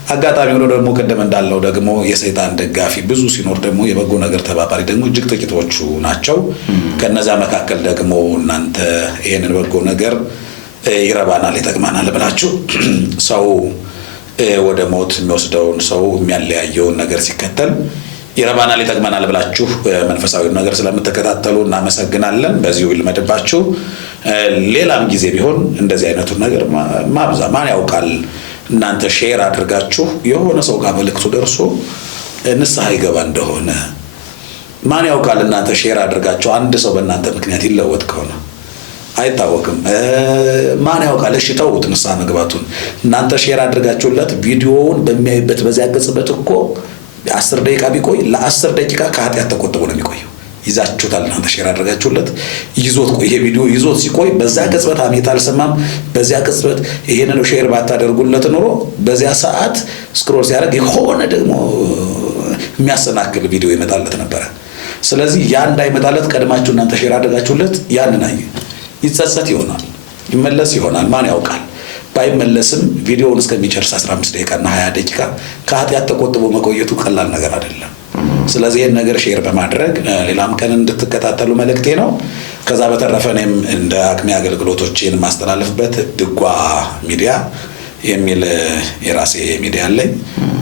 አጋጣሚ ሆኖ ደግሞ ቀደም እንዳለው ደግሞ የሰይጣን ደጋፊ ብዙ ሲኖር ደግሞ የበጎ ነገር ተባባሪ ደግሞ እጅግ ጥቂቶቹ ናቸው። ከነዛ መካከል ደግሞ እናንተ ይሄንን በጎ ነገር ይረባናል ይጠቅማናል ብላችሁ ሰው ወደ ሞት የሚወስደውን ሰው የሚያለያየውን ነገር ሲከተል ይረባናል ይጠቅማናል ብላችሁ መንፈሳዊ ነገር ስለምትከታተሉ እናመሰግናለን። በዚሁ ይልመድባችሁ። ሌላም ጊዜ ቢሆን እንደዚህ አይነቱን ነገር ማብዛ ማን ያውቃል እናንተ ሼር አድርጋችሁ የሆነ ሰው ጋር መልእክቱ ደርሶ ንስሐ ይገባ እንደሆነ ማን ያውቃል እናንተ ሼር አድርጋችሁ አንድ ሰው በእናንተ ምክንያት ይለወጥ ከሆነ አይታወቅም። ማን ያውቃል? እሺ ተውት ንስሐ መግባቱን እናንተ ሼር አድርጋችሁለት ቪዲዮውን በሚያይበት በዚያ ገጽበት እኮ 10 ደቂቃ ቢቆይ ለ10 ደቂቃ ከኃጢአት ተቆጥቦ ነው የሚቆየው። ይዛችሁታል እናንተ ሼር አድርጋችሁለት ይዞት ቆይ ይሄ ቪዲዮ ይዞት ሲቆይ በዚያ ገጽበት አሜት አልሰማም። በዚያ ገጽበት ይሄንን ሼር ባታደርጉለት ኖሮ በዚያ ሰዓት ስክሮል ሲያደርግ የሆነ ደግሞ የሚያሰናክል ቪዲዮ ይመጣለት ነበር። ስለዚህ ያ እንዳይመጣለት ቀድማችሁ እናንተ ሼር አድርጋችሁለት ያንን አይ ይጸጸት ይሆናል ይመለስ ይሆናል ማን ያውቃል። ባይመለስም ቪዲዮውን እስከሚጨርስ 15 ደቂቃ እና 20 ደቂቃ ከኃጢአት ተቆጥቦ መቆየቱ ቀላል ነገር አይደለም። ስለዚህ ይሄን ነገር ሼር በማድረግ ሌላም ቀን እንድትከታተሉ መልእክቴ ነው። ከዛ በተረፈ እኔም እንደ አቅሜ አገልግሎቶችን ማስተላለፍበት ድጓ ሚዲያ የሚል የራሴ ሚዲያ አለኝ።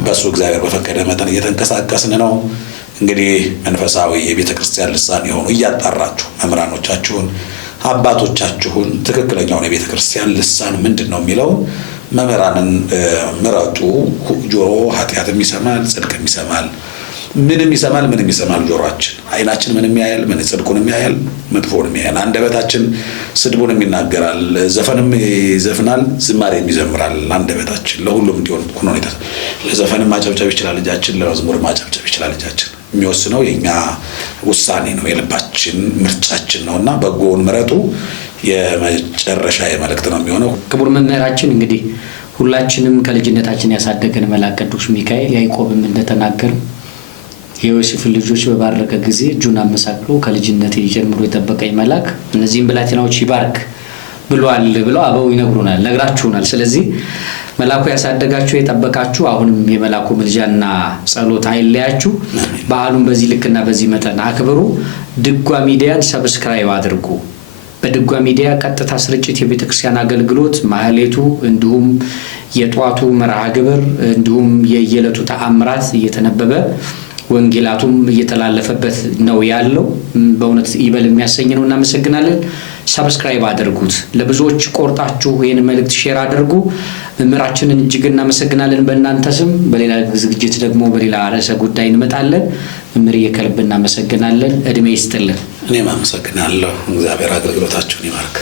በሱ እግዚአብሔር በፈቀደ መጠን እየተንቀሳቀስን ነው። እንግዲህ መንፈሳዊ የቤተ ክርስቲያን ልሳን የሆኑ እያጣራችሁ መምህራኖቻችሁን አባቶቻችሁን ትክክለኛውን የቤተ ክርስቲያን ልሳን ምንድነው የሚለው መምህራንን ምረጡ። ጆሮ ኃጢአትም ይሰማል ጽድቅም ይሰማል። ምንም ይሰማል ጆሮአችን። አይናችን ምንም ያያል፣ ምን ጽድቁንም ያያል፣ መጥፎንም ያያል። አንደበታችን ስድቡንም ይናገራል፣ ዘፈንም ይዘፍናል፣ ዝማሬም ይዘምራል። አንደበታችን ለሁሉም እንዲሆን ሆኖ ነው። ለዘፈንም ማጨብጨብ ይችላል እጃችን፣ ለመዝሙር ማጨብጨብ ይችላል እጃችን። የሚወስነው የኛ ውሳኔ ነው፣ የልባችን ምርጫችን ነውና በጎውን ምረጡ። የመጨረሻ የመልእክት ነው የሚሆነው። ክቡር መምህራችን እንግዲህ ሁላችንም ከልጅነታችን ያሳደገን መልአክ ቅዱስ ሚካኤል ያዕቆብም እንደተናገረ የዮሴፍ ልጆች በባረከ ጊዜ እጁን አመሳቅሎ ከልጅነት ጀምሮ የጠበቀኝ መልአክ እነዚህን ብላቴናዎች ይባርክ ብሏል ብለው አበው ይነግሩናል፣ ነግራችሁናል። ስለዚህ መልአኩ ያሳደጋችሁ የጠበቃችሁ አሁንም የመልአኩ ምልጃና ጸሎት አይለያችሁ። በዓሉን በዚህ ልክና በዚህ መጠን አክብሩ። ድጓ ሚዲያን ሰብስክራይብ አድርጉ። በድጓ ሚዲያ ቀጥታ ስርጭት የቤተክርስቲያን አገልግሎት ማህሌቱ፣ እንዲሁም የጧቱ መርሃ ግብር፣ እንዲሁም የየለቱ ተአምራት እየተነበበ ወንጌላቱም እየተላለፈበት ነው ያለው። በእውነት ይበል የሚያሰኝ ነው። እናመሰግናለን። ሰብስክራይብ አድርጉት። ለብዙዎች ቆርጣችሁ ይሄን መልእክት ሼር አድርጉ። መምህራችንን እጅግ እናመሰግናለን በእናንተ ስም። በሌላ ዝግጅት ደግሞ በሌላ ርዕሰ ጉዳይ እንመጣለን። መምህር ከልብ እናመሰግናለን። እድሜ ይስጥልን። እኔም አመሰግናለሁ። እግዚአብሔር አገልግሎታችሁን ይባርክ።